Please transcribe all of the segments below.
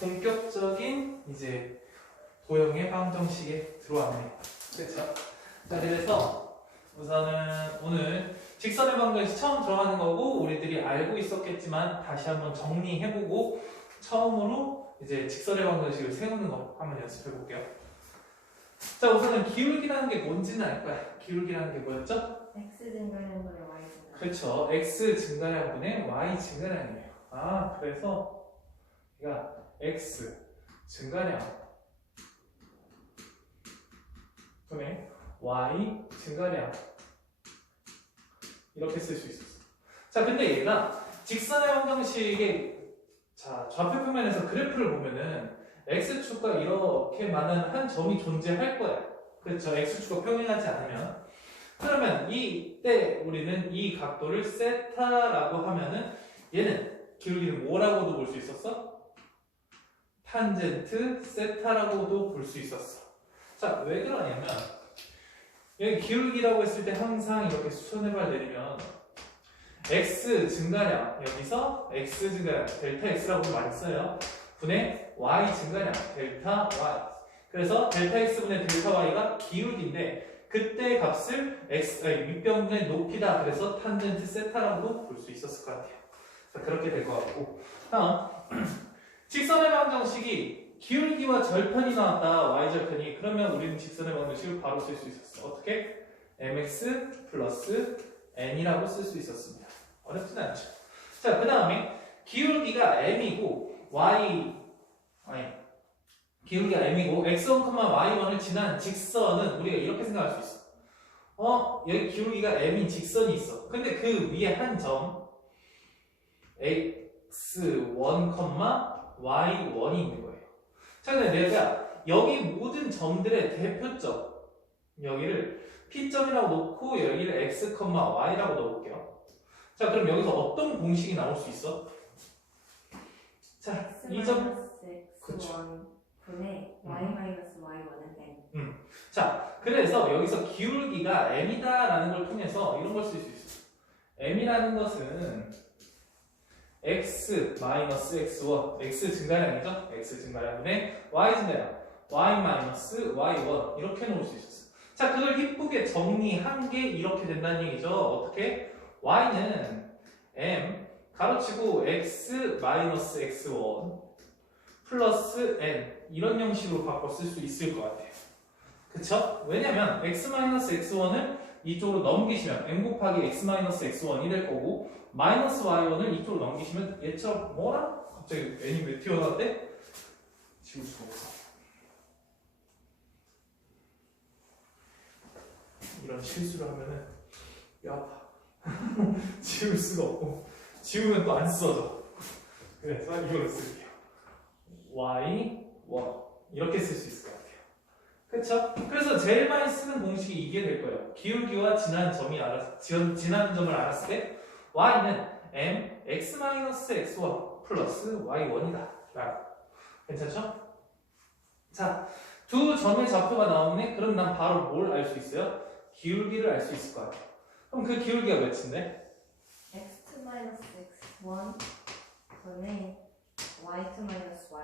본격적인 이제 도형의 방정식에 들어왔네요. 그렇죠? 자, 그래서 우선은 오늘 직선의 방정식 처음 들어가는 거고 우리들이 알고 있었겠지만 다시 한번 정리해보고 처음으로 이제 직선의 방정식을 세우는 거 한번 연습해 볼게요. 자, 우선은 기울기라는 게 뭔지는 알 거야. 기울기라는 게 뭐였죠? x 증가량분의 y 증가량. 그렇죠. x 증가량분의 y 증가량이에요. 아, 그래서 얘가 x 증가량 분의 y 증가량 이렇게 쓸 수 있었어. 자, 근데 얘가 직선의 방정식의 좌표 표면에서 그래프를 보면은 x축과 이렇게 많은 한 점이 존재할 거야. 그렇죠. x축과 평행하지 않으면. 그러면 이때 우리는 이 각도를 세타라고 하면은 얘는 기울기는 뭐라고도 볼 수 있었어? 탄젠트 세타라고도 볼 수 있었어. 자, 왜 그러냐면 여기 기울기라고 했을 때 항상 이렇게 수선해발 내리면 x 증가량, 여기서 x 증가량 델타 x라고 많이 써요. 분의 y 증가량 델타 y. 그래서 델타 x 분의 델타 y가 기울기인데 그때 값을 윗변의 높이다. 그래서 탄젠트 세타라고도 볼 수 있었을 것 같아요. 자, 그렇게 될 것 같고. 다음 직선의 방정식이 기울기와 절편이 나왔다. y절편이. 그러면 우리는 직선의 방정식을 바로 쓸 수 있었어. 어떻게? mx 플러스 n이라고 쓸 수 있었습니다. 어렵진 않죠. 자, 그 다음에 기울기가 m이고 기울기가 m이고 x1, y1을 지난 직선은 우리가 이렇게 생각할 수 있어. 여기 기울기가 m인 직선이 있어. 근데 그 위에 한 점 x1, y1이 있는 거예요. 자, 근데 내가 여기 모든 점들의 대표점 여기를 P점이라고 놓고 여기를 x, y라고 넣어볼게요. 자, 그럼 여기서 어떤 공식이 나올 수 있어? 자, 이 점 x-1 분의 y-y1은 n. 자, 그래서 여기서 기울기가 m이다라는 걸 통해서 이런 걸 쓸 수 있어. m이라는 것은 x-x1, x 증가량이죠? x 증가량분의 y 증가량, y-y1 이렇게 놓을 수 있었어. 자, 그걸 이쁘게 정리한 게 이렇게 된다는 얘기죠. 어떻게? y는 m 가로치고 x-x1 플러스 n 이런 형식으로 바꿔 쓸 수 있을 것 같아요. 그쵸? 왜냐면 x-x1을 이쪽으로 넘기시면 m 곱하기 x-x1이 될 거고 마이너스 y1을 이쪽으로 넘기시면 얘처럼 뭐라? 갑자기 n이 왜 튀어나왔대? 지울 수가 없어. 이런 실수를 하면은 뼈 아파. 지울 수가 없고 지우면 또 안 써져. 그래서 이걸로 쓸게요. y1 이렇게 쓸 수 있을 것 같아요. 그쵸? 그래서 제일 많이 쓰는 공식이 이게 될 거예요. 기울기와 지난 점을 알았을 때 y는 m x-x1 플러스 y1이다 라고. 괜찮죠? 자, 두 점의 좌표가 나오네. 그럼 난 바로 뭘 알 수 있어요? 기울기를 알 수 있을 것 같아요. 그럼 그 기울기가 몇인데? x-x1 분의 y2-y1.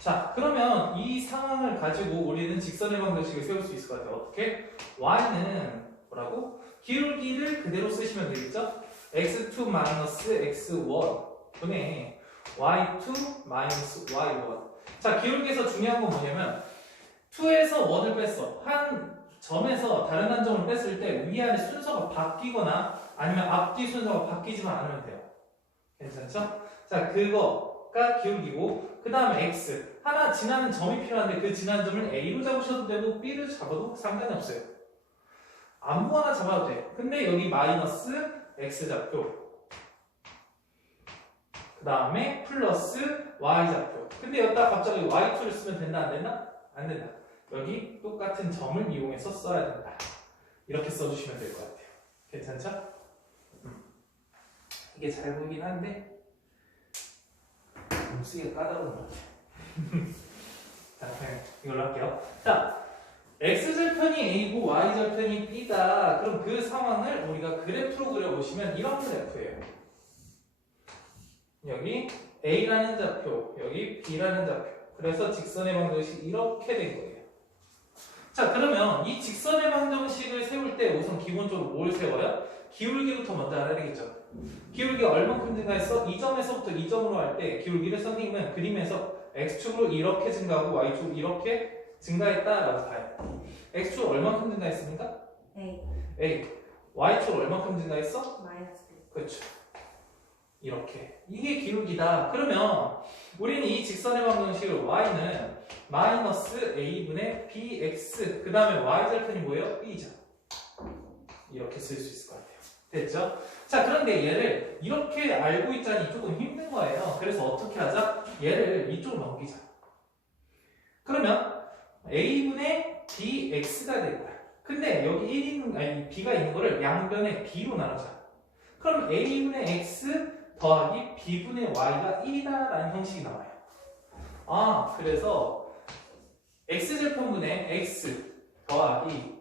자, 그러면 이 상황을 가지고 우리는 직선의 방정식을 세울 수 있을 것 같아요. 어떻게? y는 뭐라고? 기울기를 그대로 쓰시면 되겠죠? x2-x1 분의 y2-y1. 자, 기울기에서 중요한 건 뭐냐면 2에서 1을 뺐어. 한 점에서 다른 한 점을 뺐을 때 위아래 순서가 바뀌거나 아니면 앞뒤 순서가 바뀌지만 않으면 돼요. 괜찮죠? 자, 그거가 기울기고 그 다음에 x 하나 지나는 점이 필요한데 그 지나는 점을 a로 잡으셔도 되고 b로 잡아도 상관이 없어요. 아무 하나 잡아도 돼. 근데 여기 마이너스 x 좌표 그 다음에 플러스 y 좌표. 근데 여기다 갑자기 y2를 쓰면 된다 안 된다? 안 된다. 여기 똑같은 점을 이용해서 써야 된다. 이렇게 써주시면 될 것 같아요. 괜찮죠? 이게 잘 보이긴 한데 너무 쓰기가 까다로운 것 같아요. 자, 그냥 이걸로 할게요. 자, x절편이 a고 y절편이 b다. 그럼 그 상황을 우리가 그래프로 그려보시면 이런 그래프예요. 여기 A라는 좌표, 여기 B라는 좌표. 그래서 직선의 방정식이 이렇게 된 거예요. 자, 그러면 이 직선의 방정식을 세울 때 우선 기본적으로 뭘 세워요? 기울기부터 먼저 알아야 되겠죠. 기울기가 얼만큼 증가했어? 이 점에서부터 이 점으로 할 때 기울기를 선생님은 그림에서 X축으로 이렇게 증가하고 Y축으로 이렇게 증가했다라고 봐요. X축 얼만큼 증가했습니까? A A. Y축 얼만큼 증가했어? 마이너스 B. 그렇죠. 이렇게. 이게 기울기다. 그러면 우리는 이 직선의 방정식을 Y는 마이너스 A분의 BX 그 다음에 Y절편이 뭐예요? B죠. 이렇게 쓸 수 있을 것 같아요. 됐죠? 자, 그런데 얘를 이렇게 알고 있자니 조금 힘든 거예요. 그래서 어떻게 하자? 얘를 이쪽으로 넘기자. 그러면 A분의 BX가 될 거야. 근데 여기 1 있는, 아니 B가 있는 거를 양변에 B로 나누자. 그럼 A분의 X 더하기 B분의 Y가 1이다라는 형식이 나와요. 아, 그래서 X절편분의 X 더하기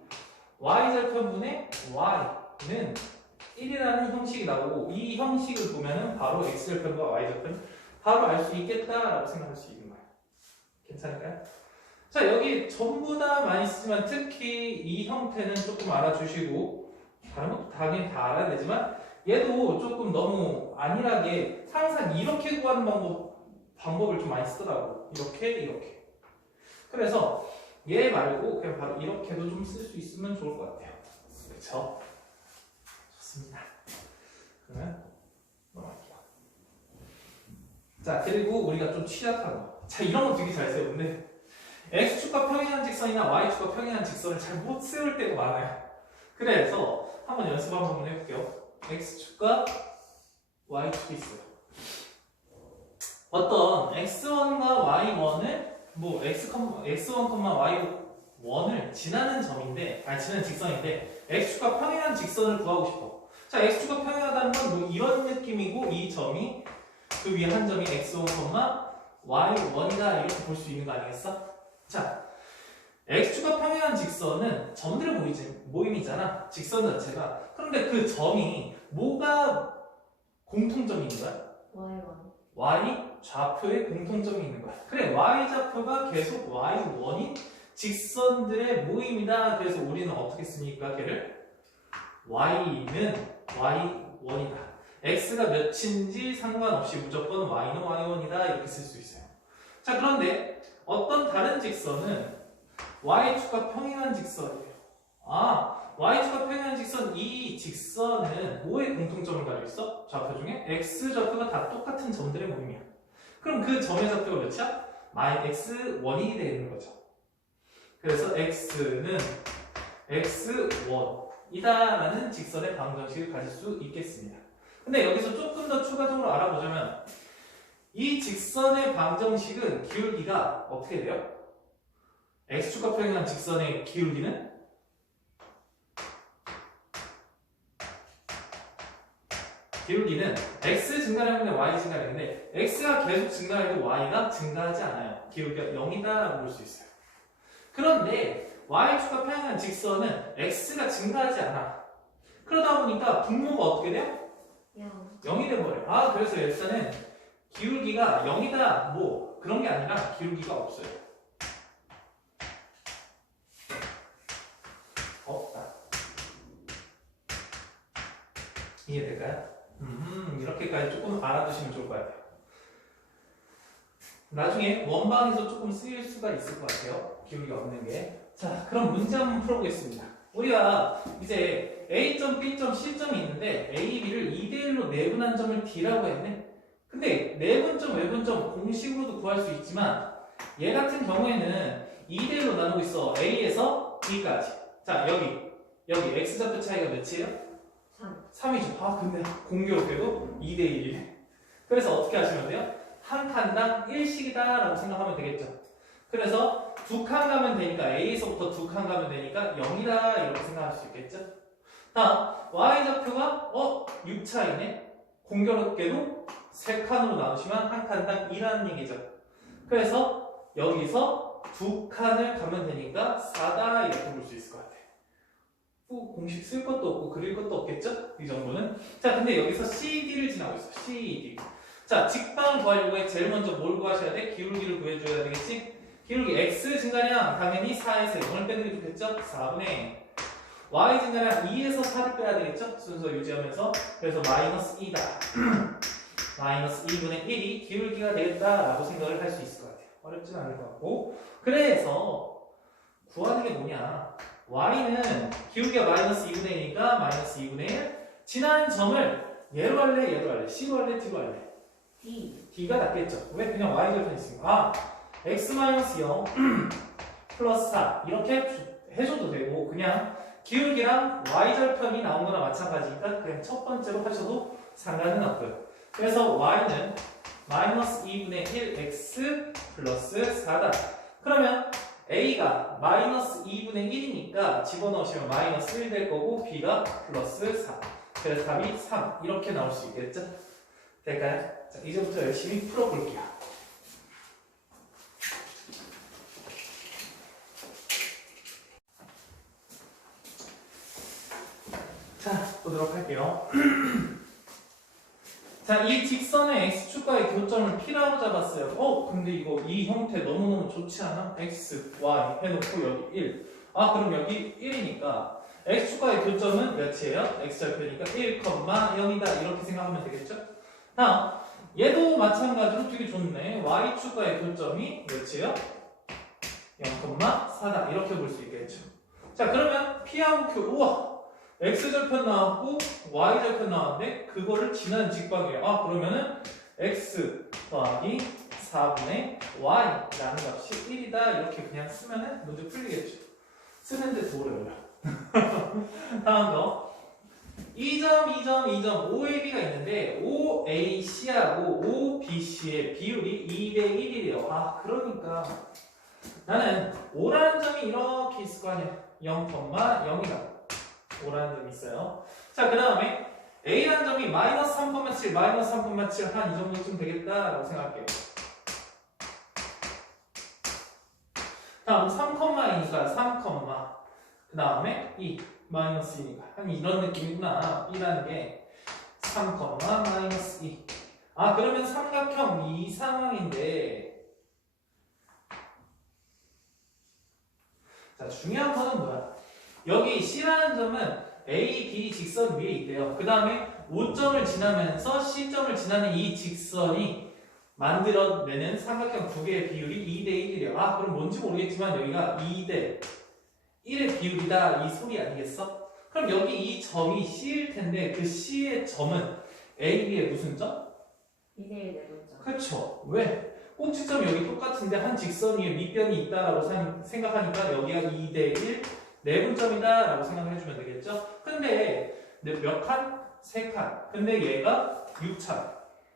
Y절편분의 Y는 1이라는 형식이 나오고 이 형식을 보면은 바로 X절편과 Y절편 바로 알 수 있겠다라고 생각할 수 있는 거예요. 괜찮을까요? 자, 여기 전부 다 많이 쓰지만 특히 이 형태는 조금 알아주시고 다른 것도 당연히 다 알아야 되지만 얘도 조금 너무 안일하게 항상 이렇게 구하는 방법을 좀 많이 쓰더라고. 이렇게. 그래서 얘 말고 그냥 바로 이렇게도 좀 쓸 수 있으면 좋을 것 같아요. 그렇죠? 좋습니다. 그러면 넘어갈게요. 자, 그리고 우리가 좀 취약한 거. 자, 이런 거 되게 잘 세우는데 X축과 평행한 직선이나 Y축과 평행한 직선을 잘 못 세울 때가 많아요. 그래서 한번 연습 한번 해볼게요. X축과 Y축이 있어요. 어떤 X1과 Y1을 X1, Y1을 지나는 점인데, 지나는 직선인데 X축과 평행한 직선을 구하고 싶어. 자, X축과 평행하다는 건 뭐 이런 느낌이고 이 점이 그 위에 한 점이 X1, Y1이다 이렇게 볼 수 있는 거 아니겠어? 자, X축과 평행한 직선은 점들의 모임이잖아. 직선 자체가. 그런데 그 점이 뭐가 공통점이 있는 거야? Y1 Y 좌표에 공통점이 있는 거야. 그래, Y 좌표가 계속 Y1인 직선들의 모임이다. 그래서 우리는 어떻게 쓰니까 걔를 Y는 Y1이다. X가 몇인지 상관없이 무조건 Y는 Y1이다. 이렇게 쓸 수 있어요. 자, 그런데 어떤 다른 직선은 Y축과 평행한 직선이에요. Y축과 평행한 직선, 이 직선은 뭐의 공통점을 가지고 있어? 좌표 중에 X 좌표가 다 똑같은 점들의 모임이야. 그럼 그 점의 좌표가 몇이야? X1이 되는 거죠. 그래서 X는 X1이다라는 직선의 방정식을 가질 수 있겠습니다. 근데 여기서 조금 더 추가적으로 알아보자면 이 직선의 방정식은 기울기가 어떻게 돼요? X축과 평행한 직선의 기울기는 X 증가량분의 Y 증가량인데 X가 계속 증가해도 Y가 증가하지 않아요. 기울기가 0이다라고 볼 수 있어요. 그런데 Y축과 평행한 직선은 X가 증가하지 않아. 그러다 보니까 분모가 어떻게 돼요? 0이 돼버려요. 그래서 일단은 기울기가 0이다 뭐 그런 게 아니라 기울기가 없어요. 없다. 이해될까요? 이렇게까지 조금 알아두시면 좋을 것 같아요. 나중에 원방에서 조금 쓰일 수가 있을 것 같아요. 기울기가 없는 게. 자, 그럼 문제 한번 풀어보겠습니다. 우리가 이제 A점, B점, C점이 있는데 A, B를 2대1로 내분한 점을 D라고 했네. 근데 내분점, 외분점 공식으로도 구할 수 있지만 얘 같은 경우에는 2대1로 나누고 있어. A에서 B까지. 자, 여기 X좌표 차이가 몇이에요? 3이죠. 근데 공교롭게도 2대1이에요. 그래서 어떻게 하시면 돼요? 한 칸당 1씩이다 라고 생각하면 되겠죠. 그래서 두 칸 가면 되니까 A에서부터 두 칸 가면 되니까 0이다 이렇게 생각할 수 있겠죠. 다음 Y좌표가 6차이네. 공교롭게도 세 칸으로 나누시면 한 칸당 2라는 얘기죠. 그래서 여기서 두 칸을 가면 되니까 4다 이렇게 볼 수 있을 것 같아요. 공식 쓸 것도 없고 그릴 것도 없겠죠? 이 정도는. 자, 근데 여기서 CD를 지나고 있어. CD. 자, 자, 직방을 구하려고 제일 먼저 뭘 구하셔야 돼? 기울기를 구해줘야 되겠지? 기울기 x 증가량 당연히 4에서 0을 빼는 게 좋겠죠? 4분의 y 증가량 2에서 4를 빼야 되겠죠? 순서 유지하면서. 그래서 마이너스 2다. 마이너스 2분의 1이 기울기가 되겠다라고 생각을 할 수 있을 것 같아요. 어렵진 않을 것 같고. 그래서 구하는 게 뭐냐? y는 기울기가 마이너스 2분의 1이니까 마이너스 2분의 1. 지나는 점을 얘로 할래? 얘로 할래? C로 할래? D로 할래? D. D가 낫겠죠. 왜? 그냥 y절편 있으니까. 아, x-0 플러스 4 이렇게 해줘도 되고 그냥 기울기랑 y절편이 나온 거나 마찬가지니까 그냥 첫 번째로 하셔도 상관은 없고요. 그래서 y는 마이너스 2분의 1 x 플러스 4다. 그러면 a가 마이너스 2분의 1이니까 집어넣으시면 마이너스 1 될 거고 b가 플러스 4. 그래서 답이 3 이렇게 나올 수 있겠죠? 될까요? 자, 이제부터 열심히 풀어볼게요. 자, 보도록 할게요. 자, 이 직선의 x축과의 교점을 p라고 잡았어요. 근데 이거 이 형태 너무너무 좋지 않아? x, y 해놓고 여기 1. 아, 그럼 여기 1이니까 x축과의 교점은 몇이에요? x절편이니까 1,0이다 이렇게 생각하면 되겠죠? 다음, 얘도 마찬가지로 되게 좋네. y축과의 교점이 몇이에요? 0,4다 이렇게 볼 수 있겠죠. 자, 그러면 p하고 q, 우와! x절편 나왔고 y절편 나왔는데 그거를 지나는 직방이에요. 아, 그러면은 x 더하기 4분의 y라는 값이 1이다 이렇게 그냥 쓰면은 문제 풀리겠죠. 쓰는데 더 어려워요. 다음 거 2점, 2점, 2점 OAB가 있는데 OAC하고 OBC의 비율이 2대 1이래요. 아, 그러니까 나는 O라는 점이 이렇게 있을 거 아니야. 0,0이다. O라는 점이 있어요. 자, 그 다음에 A라는 점이 마이너스 3,7, 마이너스 3,7 한 이 정도쯤 되겠다라고 생각할게요. 다음 3,2니까 3, 그 다음에 2, 마이너스 2니까 한 이런 느낌이구나. B라는 게 3, 마이너스 2. 아, 그러면 삼각형 이 상황인데 자, 중요한 거는 뭐야? 여기 C라는 점은 A, B 직선 위에 있대요. 그 다음에 O점을 지나면서 C점을 지나는 이 직선이 만들어내는 삼각형 두 개의 비율이 2대 1이래요. 아, 그럼 뭔지 모르겠지만 여기가 2대 1의 비율이다 이 소리 아니겠어? 그럼 여기 이 점이 C일 텐데 그 C의 점은 A, B의 무슨 점? 2대 1 내분점. 그쵸. 왜? 꼭지점이 여기 똑같은데 한 직선 위에 밑변이 있다라고 생각하니까 여기가 2대 1 내분점이다 라고 생각해주면 되겠죠? 근데 몇 칸? 3칸. 근데 얘가 6차.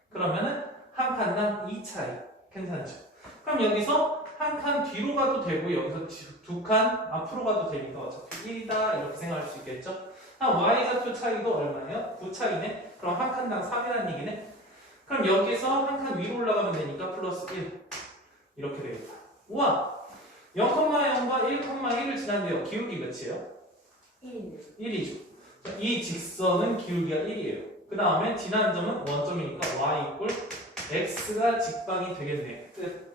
그러면은 한 칸당 2차이. 괜찮죠? 그럼 여기서 한 칸 뒤로 가도 되고 여기서 두 칸 앞으로 가도 되니까 어차피 1이다 이렇게 생각할 수 있겠죠? y좌표 차이도 얼마예요? 9차이네? 그럼 한 칸당 3이라는 얘기네? 그럼 여기서 한 칸 위로 올라가면 되니까 플러스 1 이렇게 되겠다. 우와! 0,0과 1,1을 지났는데요. 기울기 몇이에요? 1. 1이죠. 이 직선은 기울기가 1이에요. 그 다음에 지나는 점은 원점이니까 y 이꼴 x가 직방이 되겠네. 끝.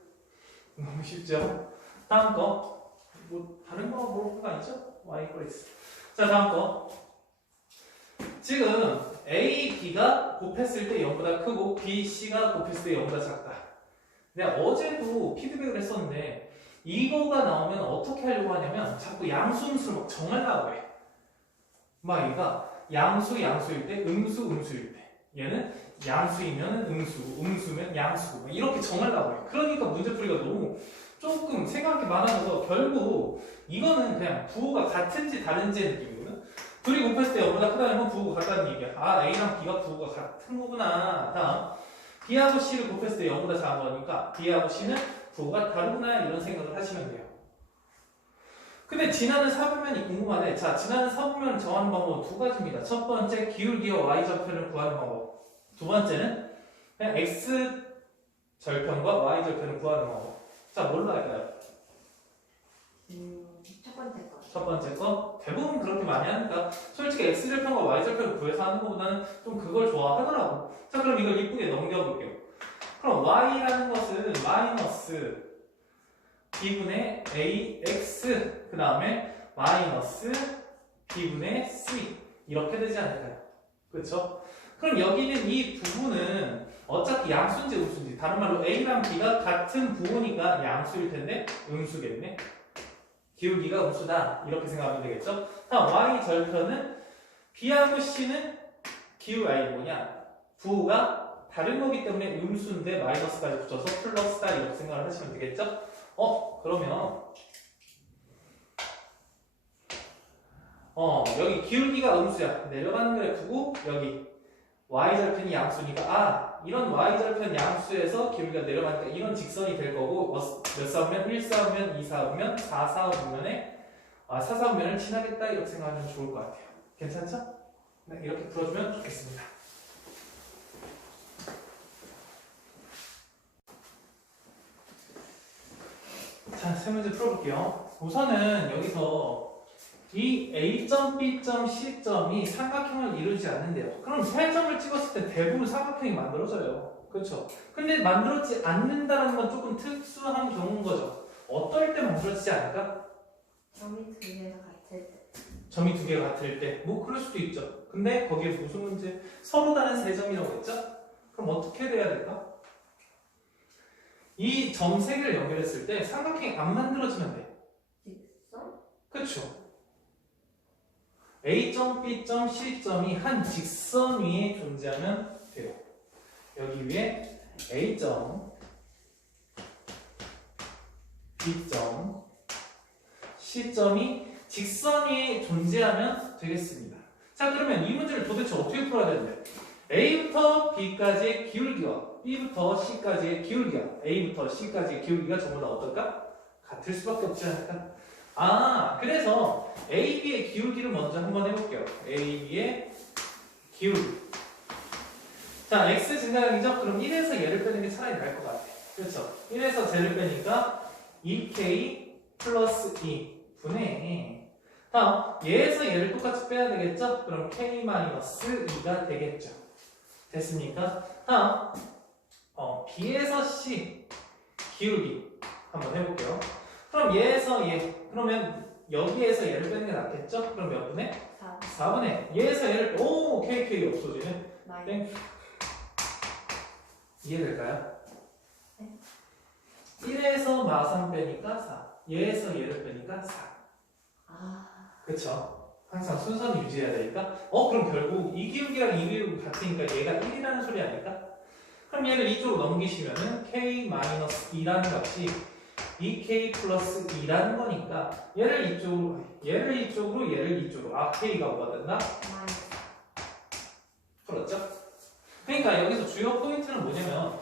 너무 쉽죠? 다음 거. 뭐 다른 거 모르는 거 아니죠? y 이꼴 x. 자, 다음 거. 지금 A, B가 곱했을 때 0보다 크고 B, C가 곱했을 때 0보다 작다. 내가 어제도 피드백을 했었는데 이거가 나오면 어떻게 하려고 하냐면 자꾸 양수음수를 막 정하려고 해. 막 얘가 양수일 때 음수일 때 얘는 양수이면 음수면 양수고 이렇게 정하려고 해. 그러니까 문제풀이가 너무 조금 생각이 많아져서 결국 이거는 그냥 부호가 같은지 다른지의 느낌이거든. 둘이 곱했을 때 0보다 크다는 건 부호가 같다는 얘기야. 아, A랑 B가 부호가 같은 거구나. 다음 B하고 C를 곱했을 때 0보다 작은 거니까 B하고 C는 부호가 다르구나 이런 생각을 하시면 돼요. 근데 지나는 사분면이 궁금하네. 자, 지나는 사분면을 정하는 방법은 두 가지입니다. 첫 번째 기울기와 y절편을 구하는 방법. 두 번째는 그냥 x절편과 y절편을 구하는 방법. 자, 뭘로 할까요? 첫 번째 거. 첫 번째 거 대부분 그렇게 많이 하니까 솔직히 x절편과 y절편을 구해서 하는 것보다는 좀 그걸 좋아하더라고. 자, 그럼 이걸 이쁘게 넘겨볼게요. 그럼 y라는 것은 마이너스 b분의 ax 그 다음에 마이너스 b분의 c 이렇게 되지 않을까요? 그렇죠? 그럼 여기는 이 부분은 어차피 양수인지 음수인지 다른 말로 a랑 b가 같은 부호니까 양수일 텐데 음수겠네. 기울기가 음수다 이렇게 생각하면 되겠죠? 다음 y 절편은 b하고 c는 뭐냐 부호가 다른 거기 때문에 음수인데 마이너스까지 붙여서 플러스다 이렇게 생각을 하시면 되겠죠? 그러면 여기 기울기가 음수야. 내려가는 그래프고 여기 y절편이 양수니까 이런 y절편 양수에서 기울기가 내려가니까 이런 직선이 될 거고 몇 사분면? 1 사분면, 2 사분면, 4 사분면에 4 사분면을 친하겠다 이렇게 생각하면 좋을 것 같아요. 괜찮죠? 네, 이렇게 풀어주면 좋겠습니다. 자, 세 문제 풀어볼게요. 우선은 여기서 이 A점, B점, C점이 삼각형을 이루지 않는데요. 그럼 세 점을 찍었을 때 대부분 삼각형이 만들어져요. 그렇죠? 근데 만들어지지 않는다는 건 조금 특수한 경우인 거죠. 어떨 때 만들어지지 않을까? 점이 두 개가 같을 때. 점이 두 개가 같을 때. 뭐 그럴 수도 있죠. 근데 거기에 무슨 문제? 서로 다른 세 점이라고 했죠? 그럼 어떻게 돼야 될까? 이 점 세 개를 연결했을 때 삼각형이 안 만들어지면 돼. 직선? 그렇죠? A점, B점, C점이 한 직선 위에 존재하면 돼요. 여기 위에 A점, B점, C점이 직선 위에 존재하면 되겠습니다. 자, 그러면 이 문제를 도대체 어떻게 풀어야 되는데? A부터 B까지의 기울기와 B부터 C까지의 기울기와 A부터 C까지의 기울기가 전부 다 어떨까? 같을 수밖에 없지 않을까? 그래서 AB의 기울기를 먼저 한번 해볼게요. AB의 기울기. 자, X 증가량이죠? 그럼 1에서 얘를 빼는 게 차라리 나을 것 같아. 그렇죠? 1에서 쟤를 빼니까 2K 플러스 2 분의 다음 얘에서 얘를 똑같이 빼야 되겠죠? 그럼 K 마이너스 2가 되겠죠. 됐습니까? 다음 B에서 C 기울기 한번 해볼게요. 그럼 얘에서 얘 그러면 여기에서 얘를 빼는 게 낫겠죠? 그럼 몇 분의? 4. 4분의 얘에서 얘를 KK 없어지네. 마이너스. 땡. 이해될까요? 네. 1에서 마삼 빼니까 4 얘에서 얘를 빼니까 4 그쵸? 항상 순서는 유지해야 되니까 그럼 결국 이 기울기랑 이 기울기 같으니까 얘가 1이라는 소리 아닐까? 그럼 얘를 이쪽으로 넘기시면은 K-2라는 값이 2K 플러스 2라는 거니까 얘를 이쪽으로 얘를 이쪽으로 K가 뭐가 된다? 마이너스. 그렇죠? 그러니까 여기서 주요 포인트는 뭐냐면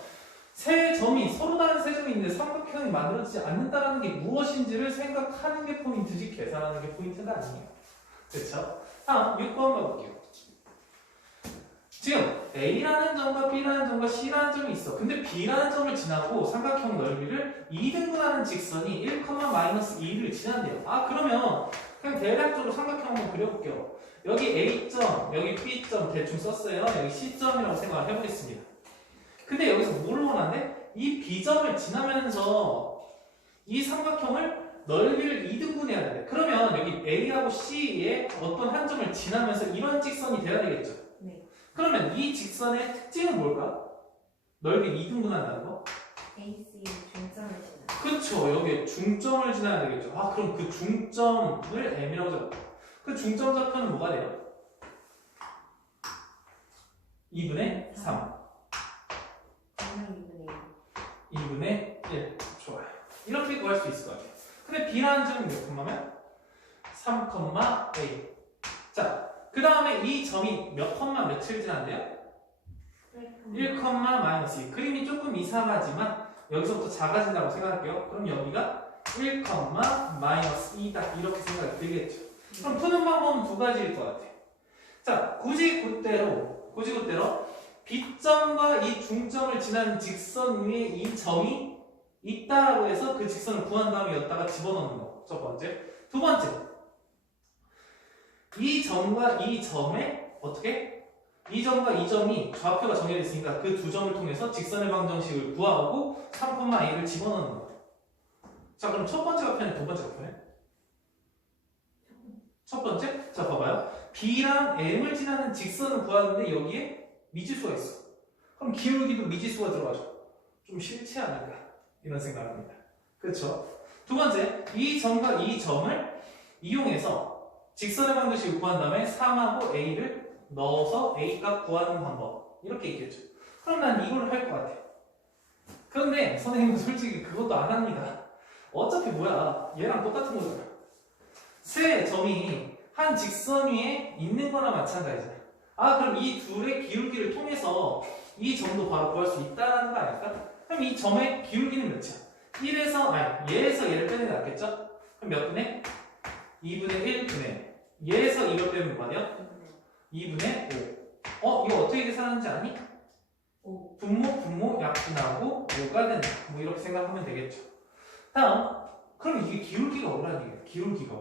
세 점이 서로 다른 세 점이 있는데 삼각형이 만들어지지 않는다는 게 무엇인지를 생각하는 게 포인트지 계산하는 게 포인트가 아니에요. 그렇죠? 다음 6번 가볼게요. 지금 A라는 점과 B라는 점과 C라는 점이 있어. 근데 B라는 점을 지나고 삼각형 넓이를 2등분하는 직선이 1,-2를 지난대요. 그러면 그냥 대략적으로 삼각형 한번 그려볼게요. 여기 A점, 여기 B점 대충 썼어요. 여기 C점이라고 생각을 해보겠습니다. 근데 여기서 뭐를 원하는데? 이 B점을 지나면서 이 삼각형을 넓이를 2등분해야 돼. 그러면 여기 A하고 C의 어떤 한 점을 지나면서 이런 직선이 돼야 되겠죠? 네. 그러면 이 직선의 특징은 뭘까? 넓이 2등분한다는 거? AC 중점을 지나. 그쵸. 여기에 중점을 지나야 되겠죠. 그럼 그 중점을 M이라고 잡아. 그 중점 좌표는 뭐가 돼요? 2분의 3. 2분의 1. 좋아요. 이렇게 구할 수 있을 것 같아요. 근데 B라는 점이 몇 콤마면? 3,A. 자, 그 다음에 이 점이 몇 콤마 며칠 지난대요? 1, 마이너스 2. 그림이 조금 이상하지만 여기서부터 작아진다고 생각할게요. 그럼 여기가 1, 마이너스 2다. 이렇게 생각이 들겠죠. 그럼 푸는 방법은 두 가지일 것 같아요. 자, 굳이 그대로 B점과 이 중점을 지나는 직선 위에 이 점이 있다라고 해서 그 직선을 구한 다음에 여기다가 집어넣는 거. 첫 번째. 두 번째. 이 점과 이 점의 어떻게? 이 점과 이 점이 좌표가 정해져 있으니까 그 두 점을 통해서 직선의 방정식을 구하고 3,a를 집어넣는 거야. 자, 그럼 첫 번째가 편해, 두 번째가 편해? 첫 번째? 자, 봐봐요. B랑 M을 지나는 직선을 구하는데 여기에 미지수가 있어. 그럼 기울기도 미지수가 들어가죠. 좀 싫지 않을까? 이런 생각을 합니다. 그렇죠? 두 번째, 이 점과 이 점을 이용해서 직선의 방정식을 구한 다음에 3하고 A를 넣어서 A 값 구하는 방법. 이렇게 있겠죠. 그럼 난 이걸 할 것 같아. 그런데 선생님은 솔직히 그것도 안 합니다. 어차피 뭐야, 얘랑 똑같은 거잖아. 세 점이 한 직선 위에 있는 거나 마찬가지잖아. 아, 그럼 이 둘의 기울기를 통해서 이 점도 바로 구할 수 있다는 거 아닐까? 그럼 이 점의 기울기는 몇이야? 1에서, 아니, 얘에서 얘를 빼는 게 낫겠죠? 그럼 몇 분의? 2분의 1분의. 얘에서 이걸 빼면 뭐냐? 2분의 5. 이거 어떻게 계산하는지 아니? 분모, 약분하고 5가 된다. 뭐 이렇게 생각하면 되겠죠. 다음, 그럼 이게 기울기가 뭐라는 얘기예요? 기울기가.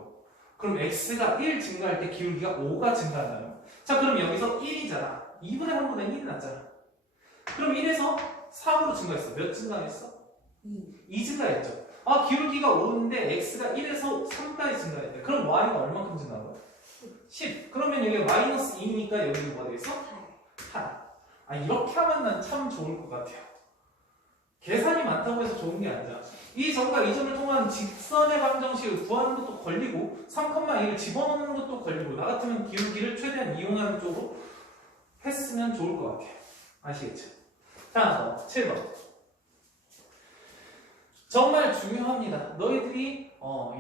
그럼 x가 1 증가할 때 기울기가 5가 증가하나요? 자, 그럼 여기서 1이잖아. 2분의 3분의 1이 났잖아. 그럼 1에서 3으로 증가했어. 몇 증가했어? 2 증가했죠. 아, 기울기가 5인데 x가 1에서 3까지 증가했대. 그럼 y가 얼마큼 증가한 거야? 10. 그러면 여기가 마이너스 2니까 여기는 뭐가 되겠어? 8. 아, 이렇게 하면 난 참 좋을 것 같아요. 계산이 많다고 해서 좋은 게 아니잖아. 이 점과 이 점을 통한 직선의 방정식을 구하는 것도 걸리고 3,1을 집어넣는 것도 걸리고 나 같으면 기울기를 최대한 이용하는 쪽으로 했으면 좋을 것 같아요. 아시겠죠? 다음 7번. 정말 중요합니다. 너희들이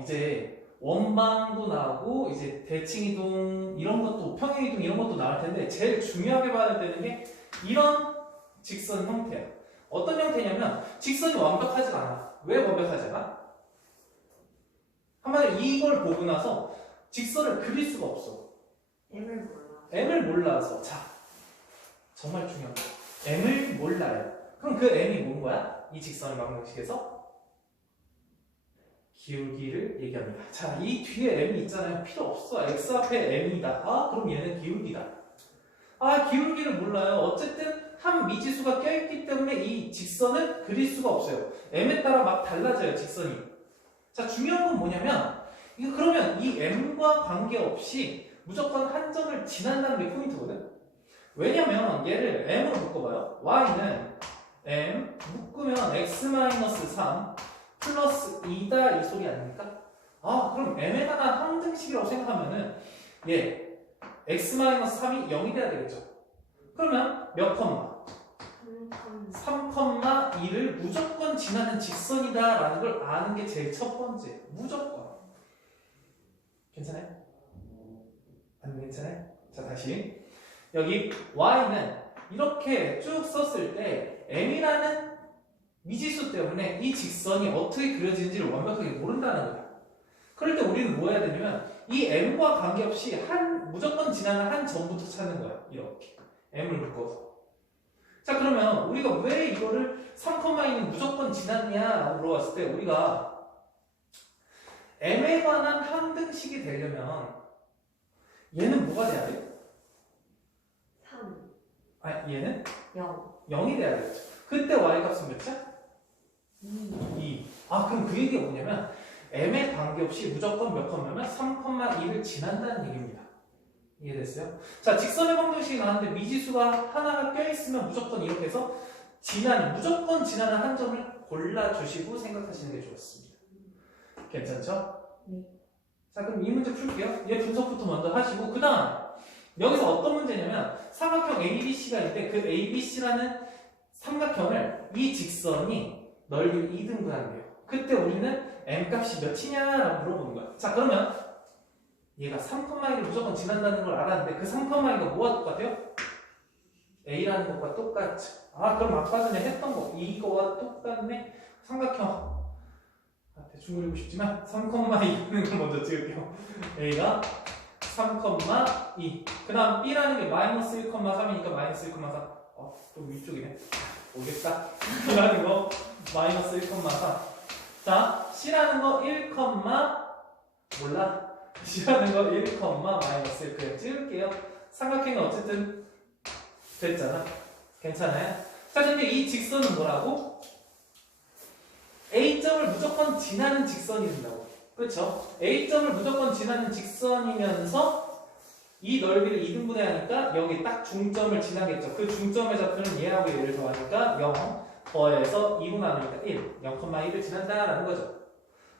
이제 원방도 나오고 이제 대칭이동 이런 것도 평행이동 이런 것도 나올 텐데 제일 중요하게 봐야 되는 게 이런 직선 형태야. 어떤 형태냐면 직선이 완벽하지가 않아. 왜 완벽하지 않아? 한마디로 이걸 보고 나서 직선을 그릴 수가 없어. M을 몰라서. 자, 정말 중요한 거야. M을 몰라요. 그럼 그 M이 뭔 거야? 이 직선 방정식에서 기울기를 얘기합니다. 자, 이 뒤에 M이 있잖아요. 필요 없어. X 앞에 M이다. 아, 그럼 얘는 기울기다. 아, 기울기를 몰라요. 어쨌든 한 미지수가 껴있기 때문에 이 직선을 그릴 수가 없어요. M에 따라 막 달라져요, 직선이. 자, 중요한 건 뭐냐면 이거 그러면 이 M과 관계없이 무조건 한 점을 지난다는 게 포인트거든. 왜냐면 얘를 M으로 묶어봐요. Y는 M 묶으면 X-3 플러스 2다 이 소리 아닙니까? 아, 그럼 M에 관한 항등식이라고 생각하면은 얘 X-3이 0이 돼야 되겠죠. 그러면 몇 컴마? 3,2를 무조건 지나는 직선이다 라는 걸 아는 게 제일 첫 번째. 무조건. 괜찮아요? 안 괜찮아요? 자, 다시 여기 y는 이렇게 쭉 썼을 때 m이라는 미지수 때문에 이 직선이 어떻게 그려지는지를 완벽하게 모른다는 거야. 그럴 때 우리는 뭐 해야 되냐면 이 m과 관계없이 무조건 지나는 한 점부터 찾는 거야. 이렇게 m을 묶어서. 자, 그러면 우리가 왜 이거를 3,2는 무조건 지났냐라고 물어봤을 때 우리가 m에 관한 항등식이 되려면 얘는 뭐가 돼야 돼? 3, 아니, 얘는 0, 0이 돼야 되겠죠. 그때 y 값은 몇이야? 2. 아, 그럼 그 얘기가 뭐냐면 m에 관계없이 무조건 몇 컴마면 3,2를 지난다는 얘기입니다. 이해됐어요? 자, 직선의 방정식이 나왔는데 미지수가 하나가 껴있으면 무조건 이렇게 해서 무조건 지나는 한 점을 골라주시고 생각하시는 게 좋습니다. 괜찮죠? 네. 자, 그럼 이 문제 풀게요. 얘 분석부터 먼저 하시고 그 다음 여기서 어떤 문제냐면 삼각형 ABC가 있는데 그 ABC라는 삼각형을 이 직선이 넓이를 2등분한대요. 그때 우리는 m값이 몇이냐라고 물어보는 거야. 자, 그러면 얘가 3,2를 무조건 지난다는 걸 알았는데 그 3,2가 뭐와 똑같아요? a라는 것과 똑같죠. 아, 그럼 아까 전에 했던 거 이거와 똑같네. 삼각형 대충 그리고 싶지만 3,2는 걸 먼저 찍을게요. a가 3,2. 그 다음 b라는 게 마이너스 1,3이니까 마이너스 1,3. 좀 위쪽이네. 오겠다. b라는 거 마이너스 1,3. 자, c라는 거 1, 몰라. c라는 거 1, 마이너스 1. 그냥 찍을게요. 삼각형은 어쨌든 됐잖아. 괜찮아요? 자, 근데 이 직선은 뭐라고? A점을 무조건 지나는 직선이 된다고. 그렇죠? A점을 무조건 지나는 직선이면서 이 넓이를 2등분해 하니까 여기 딱 중점을 지나겠죠. 그 중점의 좌표는 얘하고 얘를 더하니까 0 더해서 2분 나누니까 1, 0,1을 지난다라는 거죠.